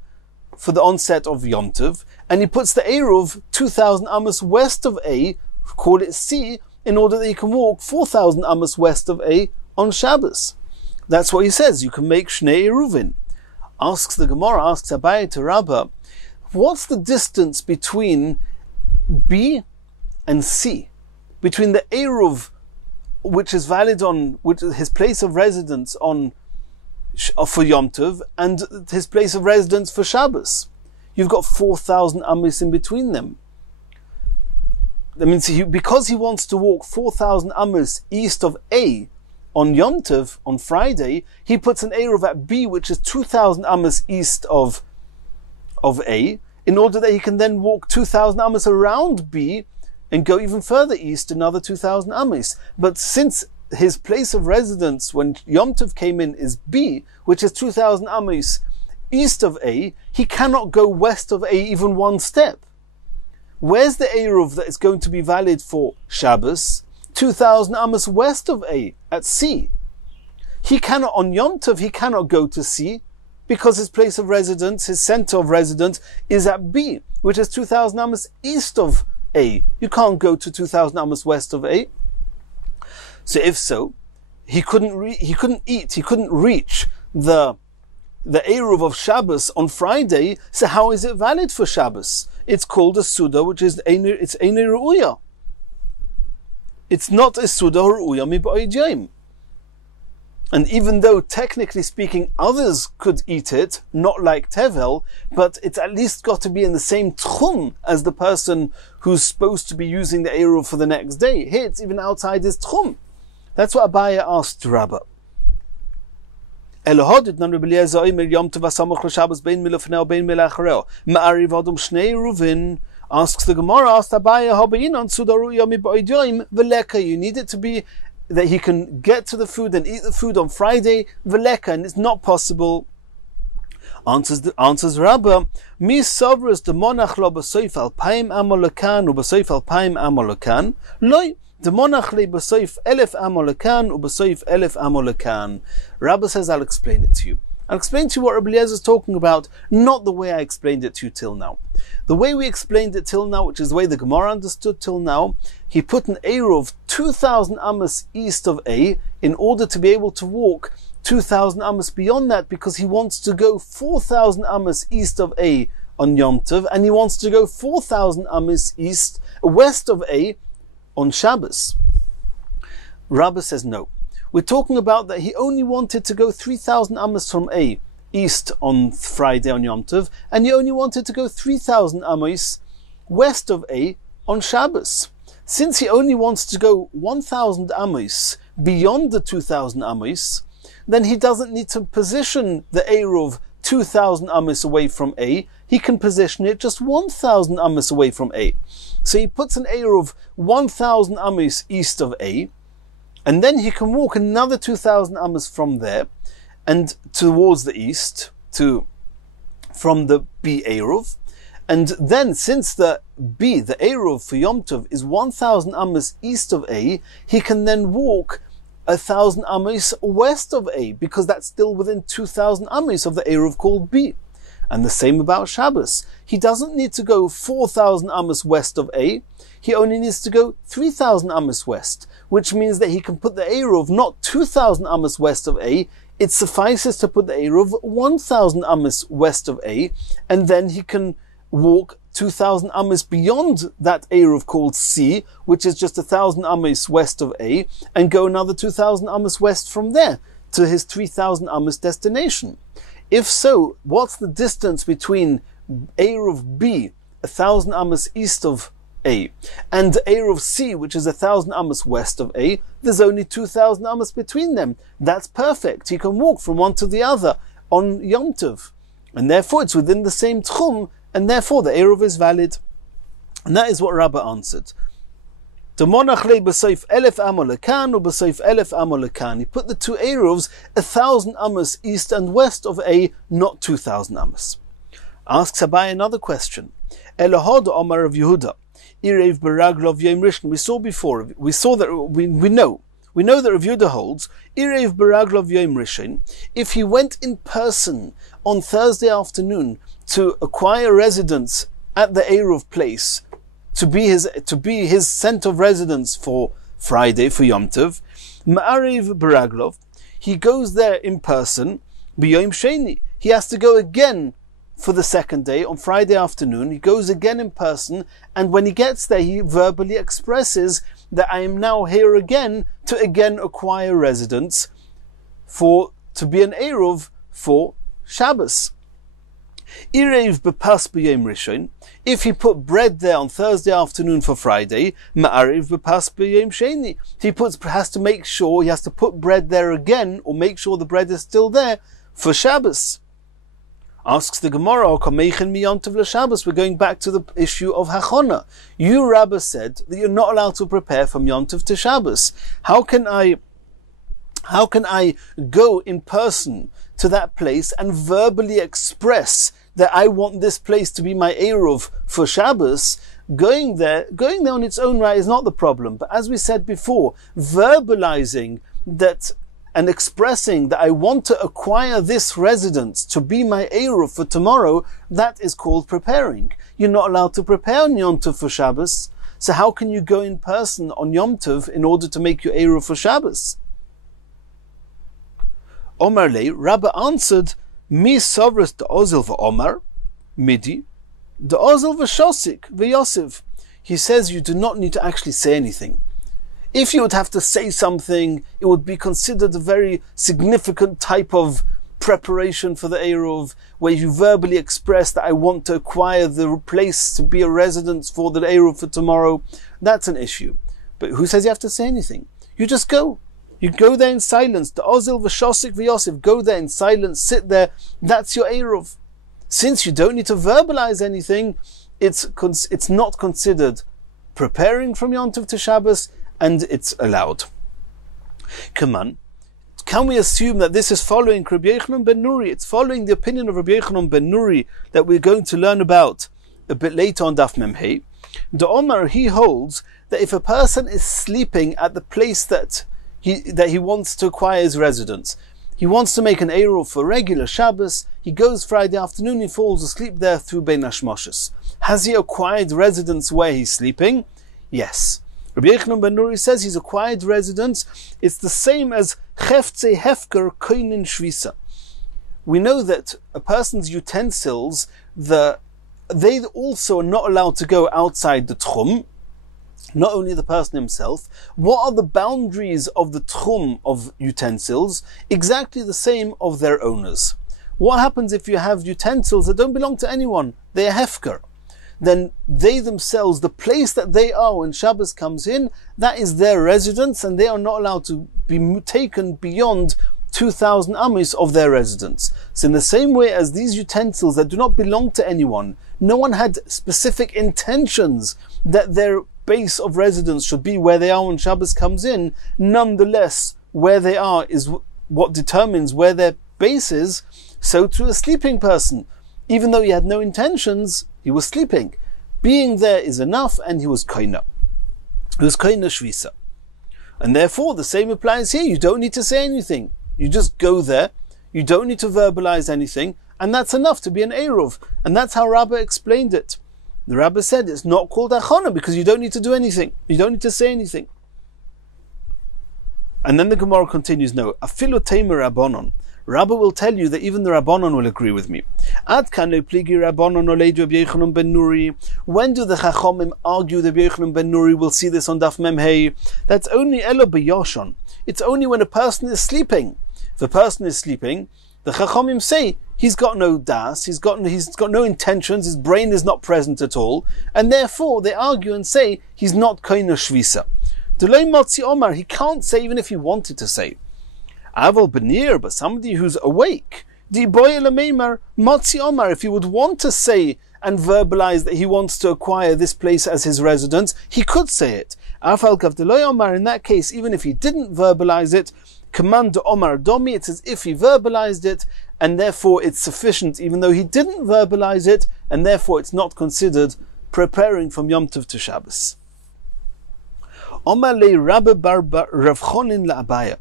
for the onset of Yom Tov, and he puts the Eruv 2,000 amos west of A, call it C, in order that he can walk 4,000 amos west of A on Shabbos. That's what he says. You can make Shnei Eruvin. Asks the Gemara, asks Abai to Rabbah, what's the distance between B and C? Between the Eruv, which is valid on, which is his place of residence on for Yom Tov and his place of residence for Shabbos. You've got 4,000 amis in between them. That means because he wants to walk 4,000 amis east of A on Yom Tov, on Friday, he puts an Eruv at B, which is 2,000 amis east of A, in order that he can then walk 2,000 amis around B and go even further east, another 2,000 amis. But since his place of residence when Yom Tov came in is B, which is 2,000 amis east of A, he cannot go west of A even one step. Where's the Eruv that is going to be valid for Shabbos? 2,000 amas west of A, at C. He cannot, on Yom Tov, he cannot go to C, because his place of residence, his center of residence, is at B, which is 2,000 amas east of A. You can't go to 2,000 amas west of A. So if so, he couldn't reach the Eruv of Shabbos on Friday, so how is it valid for Shabbos? It's called a Suda, which is it's Eine Ru'uya. It's not a Suda Ru'uya Mib'ayim. And even though, technically speaking, others could eat it, not like Tevel, but it's at least got to be in the same tchum as the person who's supposed to be using the Eruv for the next day. Here it's even outside his tchum. That's what Abaya asked Rabbah. Asks the Gemara, asked Abaya, you need it to be that he can get to the food and eat the food on Friday, veleka, and it's not possible. Answers Rabbah, Mi sovras the monach lo b'soif alpaim amolakan u b'soif alpaim amolakan, loy, the monach le b'soif 1,000 amolakan u b'soif 1,000 amolakan. Rabbah says, I'll explain it to you. I'll explain to you what Rabbi Eliezer is talking about, not the way I explained it to you till now. The way we explained it till now, which is the way the Gemara understood till now, he put an Eruv 2,000 amas east of A in order to be able to walk 2,000 amas beyond that, because he wants to go 4,000 amas east of A on Yom Tov, and he wants to go 4,000 amas west of A on Shabbos. Rabbah says no. We're talking about that he only wanted to go 3,000 amas from A east on Friday on Yom Tov, and he only wanted to go 3,000 amas west of A on Shabbos. Since he only wants to go 1,000 amas beyond the 2,000 amas, then he doesn't need to position the Eruv 2,000 amas away from A. He can position it just 1,000 amas away from A. So he puts an Eruv 1,000 amas east of A, and then he can walk another 2,000 amas from there and towards the east from the B Eruv. And then, since the Eruv for Yom Tov is 1,000 amas east of A, he can then walk 1,000 amas west of A, because that's still within 2,000 amas of the Eruv called B. And the same about Shabbos. He doesn't need to go 4,000 amas west of A, he only needs to go 3,000 amas west, which means that he can put the Eruv not 2,000 amas west of A, it suffices to put the Eruv 1,000 amas west of A, and then he can walk 2,000 amas beyond that Eruv called C, which is just 1,000 amas west of A, and go another 2,000 amas west from there to his 3,000 amas destination. If so, what's the distance between Eruv B, 1,000 amas east of A, and Eruv C, which is 1,000 amas west of A? There's only 2,000 amas between them. That's perfect. He can walk from one to the other on Yom Tov. And therefore it's within the same tchum, and therefore the Eruv is valid. And that is what Rabbah answered. He put the two Eruvs 1,000 amas east and west of A, not 2,000 amas. Asks Abai another question. Elahod Omar of Yehuda. We saw before, we know that Rav Yehuda holds, Irev Baraglov Yom Rishon, if he went in person on Thursday afternoon to acquire residence at the Eruv place, to be his center of residence for Friday, for Yom Tov, Ma'arev Baraglov, he goes there in person, B'Yom Sheni, he has to go again for the second day, on Friday afternoon, he goes again in person, and when he gets there, he verbally expresses that I am now here again to again acquire residence to to be an Eruv for Shabbos. Irev bepas b'yom rishon, if he put bread there on Thursday afternoon for Friday, ma'arev bepas b'yom sheni, he has to make sure, he has to put bread there again, or make sure the bread is still there for Shabbos. Asks the Gemara, we're going back to the issue of Hachona. You, Rabbah, said that you're not allowed to prepare from Yontov to Shabbos. How can I go in person to that place and verbally express that I want this place to be my Eruv for Shabbos? Going there on its own right is not the problem. But as we said before, verbalizing that and expressing that I want to acquire this residence to be my Eruv for tomorrow, that is called preparing. You're not allowed to prepare on Yom Tov for Shabbos. So how can you go in person on Yom Tov in order to make your Eruv for Shabbos? Omar le, Rabbah answered, Mi sovras de ozil v'omar, midi, de ozil v'shosik v'yosiv. He says you do not need to actually say anything. If you would have to say something, it would be considered a very significant type of preparation for the Eruv, where you verbally express that I want to acquire the place to be a residence for the Eruv for tomorrow. That's an issue. But who says you have to say anything? You just go. You go there in silence. The ozil v'shosik v'yosif. Go there in silence, sit there. That's your Eruv. Since you don't need to verbalize anything, it's not considered preparing from Yom Tov to Shabbos, and it's allowed. Come on. Can we assume that this is following Rabbi Yochanan ben Nuri? It's following the opinion of Rabbi Yochanan ben Nuri that we're going to learn about a bit later on Daf Mem Hey. The Omar, he holds that if a person is sleeping at the place that he wants to acquire his residence, he wants to make an Eruv for regular Shabbos, he goes Friday afternoon, he falls asleep there through Bein Hashmoshes. Has he acquired residence where he's sleeping? Yes. Rabbi Yochanan ben Nuri says he's acquired residence. It's the same as Cheftze Hefker Koinin Shvisa. We know that a person's utensils, they also are not allowed to go outside the Tchum, not only the person himself. What are the boundaries of the Tchum of utensils? Exactly the same of their owners. What happens if you have utensils that don't belong to anyone? They are Hefker. Then they themselves, the place that they are when Shabbos comes in, that is their residence, and they are not allowed to be taken beyond 2,000 amis of their residence. So in the same way as these utensils that do not belong to anyone, no one had specific intentions that their base of residence should be where they are when Shabbos comes in, nonetheless, where they are is what determines where their base is. So to a sleeping person, even though he had no intentions, he was sleeping. Being there is enough, and he was koina. He was koina shvisa. And therefore, the same applies here. You don't need to say anything. You just go there. You don't need to verbalize anything, and that's enough to be an Eruv. And that's how Rabbah explained it. The Rabbah said it's not called achona because you don't need to do anything. You don't need to say anything. And then the Gemara continues, no, afilu teimer rabbanon. Rabbah will tell you that even the Rabbanon will agree with me. Ad kan pligi Rabbanon oleid Rabbi Yochanan ben Nuri. When do the Chachomim argue that Rabbi Yochanan ben Nuri? Will see this on Daf Mem Hey. That's only elo b'yoshon. It's only when a person is sleeping. If a person is sleeping, the Chachomim say he's got no das, he's got no intentions, his brain is not present at all, and therefore they argue and say he's not koina shvisa. Delay motzi omar, he can't say even if he wanted to say. Aval benir, but somebody who's awake, di boy elameimar motzi omar, if he would want to say and verbalize that he wants to acquire this place as his residence, he could say it. Afal kavdeloy omar, in that case, even if he didn't verbalize it, command omar domi, it's as if he verbalized it, and therefore it's sufficient, even though he didn't verbalize it, and therefore it's not considered preparing from Yom Tov to Shabbos. Omar le Rabbi bar Rav Chonin la Abaya.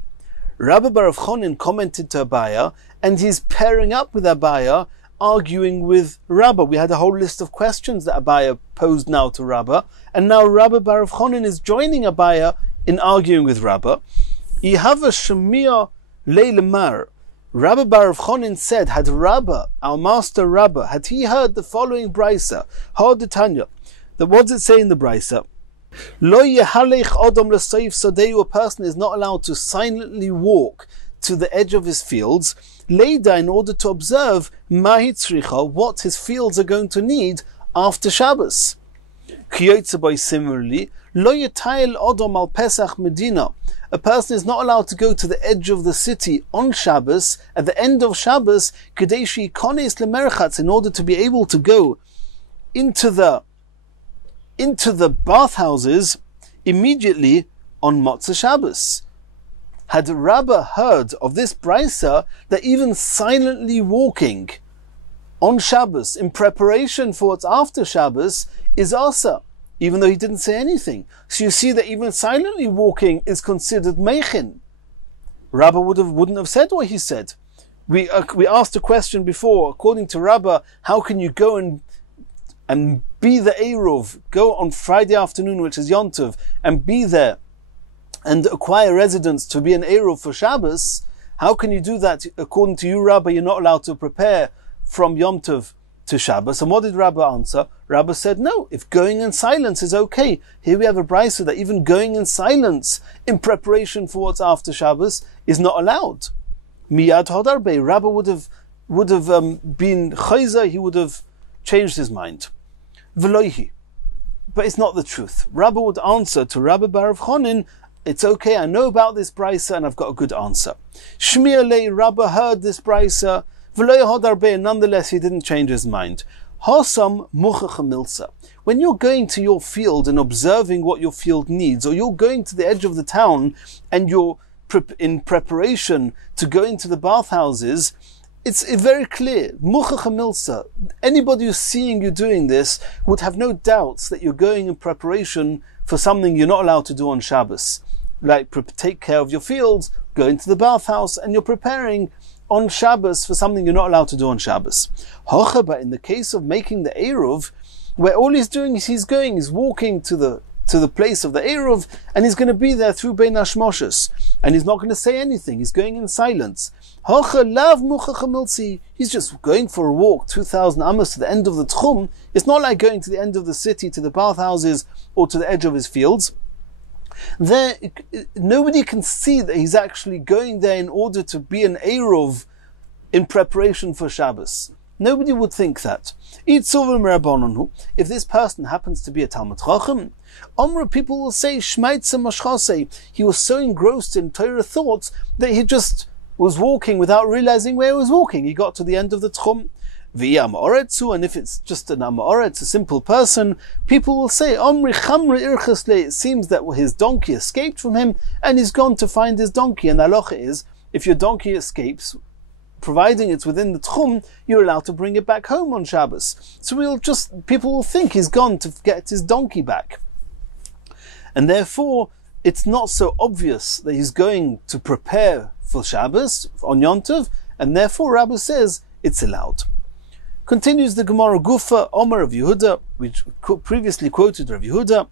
Rabbi bar Rav Chonin commented to Abaya, and he's pairing up with Abaya, arguing with Rabbi. We had a whole list of questions that Abaya posed now to Rabbi, and now Rabbi bar Rav Chonin is joining Abaya in arguing with Rabbi. Ihava Shemia Leilemar. Rabbi bar Rav Chonin said, had Rabbi, our master Rabbi, had he heard the following brisa, Ha'odetanya, that what does it say in the brisa? Lo yehalech odom l'seif sadeyu, a person is not allowed to silently walk to the edge of his fields, Leida, in order to observe Mahi Tzricha, what his fields are going to need after Shabbos. Similarly, Lo Yatayil Odom al Pesach Medina. A person is not allowed to go to the edge of the city on Shabbos, at the end of Shabbos, Kadeshi Kones Lemerchatz, in order to be able to go into the bathhouses immediately on Motzei Shabbos. Had Rabbah heard of this brisa, that even silently walking on Shabbos in preparation for what's after Shabbos is asa, even though he didn't say anything. So you see that even silently walking is considered meichin. Rabbah wouldn't have said what he said. We asked a question before. According to Rabbah, how can you go and be the Eruv, go on Friday afternoon, which is Yom Tov, and be there and acquire residence to be an Eruv for Shabbos? How can you do that? According to you, Rabbah, you're not allowed to prepare from Yom Tov to Shabbos. And what did Rabbah answer? Rabbah said, no, if going in silence is okay. Here we have a brisa that even going in silence in preparation for what's after Shabbos is not allowed. Miyad Hodarbe, Rabbah would have been chayza, he would have changed his mind. Veloihi. But it's not the truth. Rabbah would answer to Rabbi Bar of Chonin, it's okay, I know about this brisa and I've got a good answer. Shmiya lei, Rabbah heard this brisa, nonetheless, he didn't change his mind. When you're going to your field and observing what your field needs, or you're going to the edge of the town and you're in preparation to go into the bathhouses, it's very clear. Anybody who's seeing you doing this would have no doubts that you're going in preparation for something you're not allowed to do on Shabbos. Like take care of your fields, go into the bathhouse, and you're preparing on Shabbos for something you're not allowed to do on Shabbos. But in the case of making the Eruv, where all he's doing is he's walking to the place of the Eruv, and he's going to be there through Bein Hashmoshes, and he's not going to say anything, he's going in silence. He's just going for a walk 2,000 amos to the end of the Tchum. It's not like going to the end of the city, to the bathhouses, or to the edge of his fields. There, nobody can see that he's actually going there in order to be an Eruv in preparation for Shabbos. Nobody would think that. If this person happens to be a Talmud Chacham, people will say, he was so engrossed in Torah thoughts that he just was walking without realizing where he was walking. He got to the end of the Tchum. And if it's just an Amoretz, a simple person, people will say, it seems that his donkey escaped from him and he's gone to find his donkey. And the halacha is, if your donkey escapes, providing it's within the Tchum, you're allowed to bring it back home on Shabbos. So people will think he's gone to get his donkey back. And therefore, it's not so obvious that he's going to prepare for Shabbos on Yom Tov, and therefore Rabbi says it's allowed. Continues the Gemara Gufa, Omer of Yehuda, which previously quoted Rav Yehuda,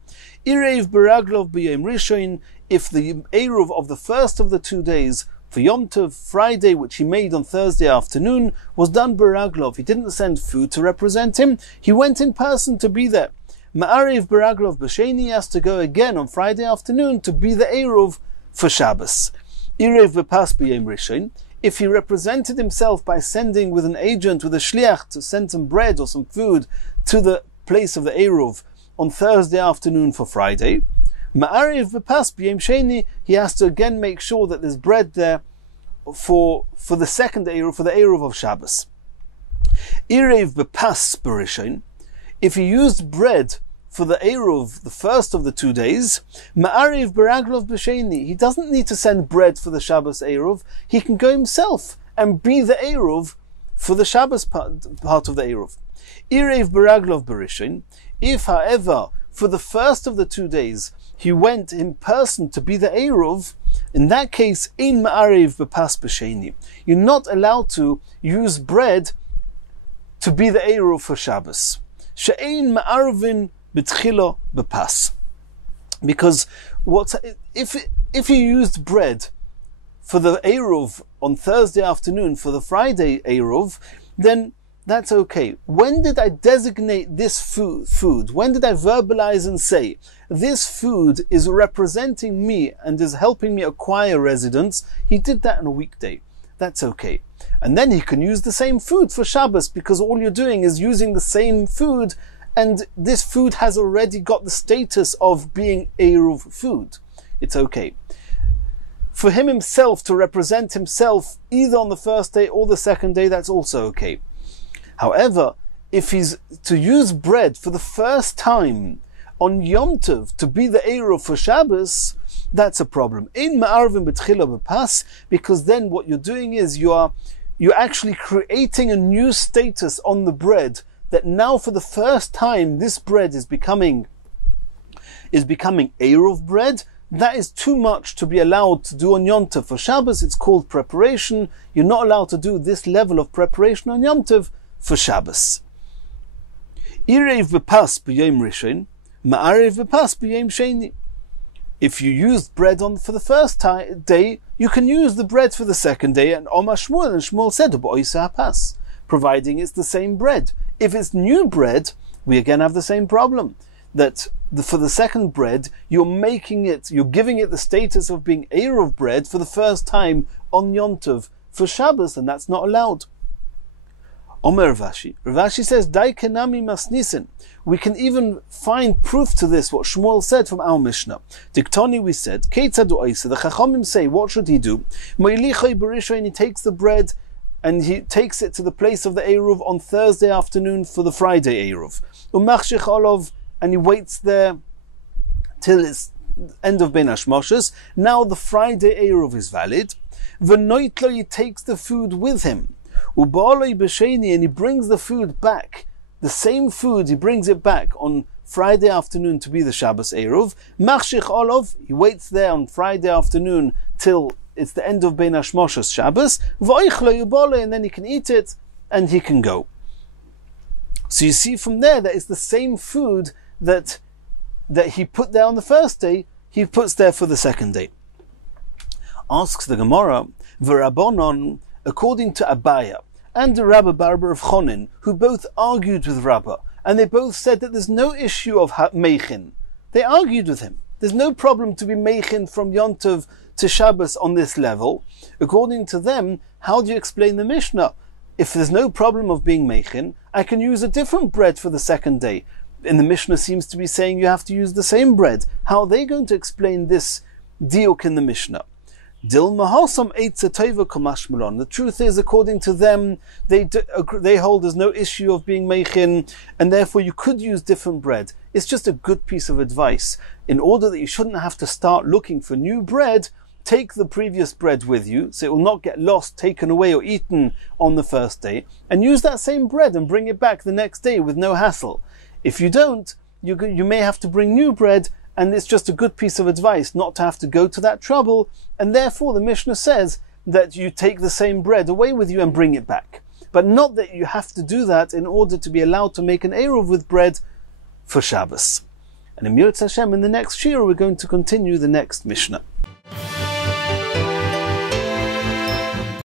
Ireiv beraglov b'yom rishon, if the Eruv of the first of the 2 days for Yom Tov, Friday, which he made on Thursday afternoon, was done beraglov. He didn't send food to represent him, he went in person to be there. Ma'ariv beraglov b'sheni, has to go again on Friday afternoon to be the Eruv for Shabbos. Ireiv b'pas b'yom rishon, if he represented himself by sending with an agent, with a shliach, to send some bread or some food to the place of the Eruv on Thursday afternoon for Friday, Ma'ariv v'pas b'yom sheni, he has to again make sure that there's bread there for the second Eruv, for the Eruv of Shabbos. Ireiv v'pas b'rishon, if he used bread for the Eruv, the first of the 2 days, Ma'ariv b'raglov b'sheni, he doesn't need to send bread for the Shabbos Eruv, he can go himself and be the Eruv for the Shabbos part of the Eruv. Ireiv b'raglov b'rishon, if however, for the first of the 2 days, he went in person to be the Eruv, in that case, ein Ma'ariv b'pas b'sheni, you're not allowed to use bread to be the Eruv for Shabbos. She'ein ma'arvin b'tchilo b'pas. Because if you used bread for the Eruv on Thursday afternoon for the Friday Eruv, then that's okay. When did I designate this food? When did I verbalize and say, this food is representing me and is helping me acquire residence? He did that on a weekday. That's okay. And then he can use the same food for Shabbos, because all you're doing is using the same food, and this food has already got the status of being Eruv food. It's okay. For him himself to represent himself either on the first day or the second day, that's also okay. However, if he's to use bread for the first time on Yom Tov to be the Eruv for Shabbos, that's a problem. In ma'arvin b'tchila b'pas, because then what you're doing is you're actually creating a new status on the bread, that now for the first time this bread is becoming Eruv bread. That is too much to be allowed to do on Yom Tov for Shabbos. It's called preparation. You're not allowed to do this level of preparation on Yom Tov for Shabbos. Irev v'pas b'yom rishon, ma'arev v'pas b'yom sheni. If you used bread for the first day, you can use the bread for the second day, and Omar Shmuel, and Shmuel said, b'oisa hapas, providing it's the same bread. If it's new bread, we again have the same problem, that for the second bread, you're giving it the status of being Eruv bread for the first time on Yom Tov for Shabbos, and that's not allowed. Omer Ravashi. Ravashi says, Dai kenami masnisen. We can even find proof to this, what Shmuel said from our Mishnah. Diktoni, we said, Keitzadu Oisa, the Chachamim say, what should he do? Moilichoi Berishoin, he takes the bread and he takes it to the place of the Eruv on Thursday afternoon for the Friday Eruv. Umachshich Olov, and he waits there till it's end of Ben Hashmoshes. Now the Friday Eruv is valid. V'noitlo, he takes the food with him. Ubaloi b'sheni, and he brings the food back. The same food, he brings it back on Friday afternoon to be the Shabbos Eruv. Machshich Olov, he waits there on Friday afternoon till it's the end of Ben Hashmoshes Shabbos. V'oichlo ubaloi, and then he can eat it and he can go. So you see from there that it's the same food that he put there on the first day, he puts there for the second day. Asks the Gemara, V'Rabbanon, according to Abaya and the Rabbi Barber of Chonin, who both argued with Rabbah, and they both said that there's no issue of meichin. They argued with him. There's no problem to be meichin from Yom Tov to Shabbos on this level. According to them, how do you explain the Mishnah? If there's no problem of being meichin, I can use a different bread for the second day. And the Mishnah seems to be saying you have to use the same bread. How are they going to explain this diuk in the Mishnah? The truth is, according to them, they hold there's no issue of being meichin, and therefore you could use different bread. It's just a good piece of advice. In order that you shouldn't have to start looking for new bread, take the previous bread with you, so it will not get lost, taken away, or eaten on the first day, and use that same bread and bring it back the next day with no hassle. If you don't, you may have to bring new bread, and it's just a good piece of advice not to have to go to that trouble, and therefore the Mishnah says that you take the same bread away with you and bring it back. But not that you have to do that in order to be allowed to make an Eruv with bread for Shabbos. And in Mirz Hashem, in the next Shiur, we're going to continue the next Mishnah.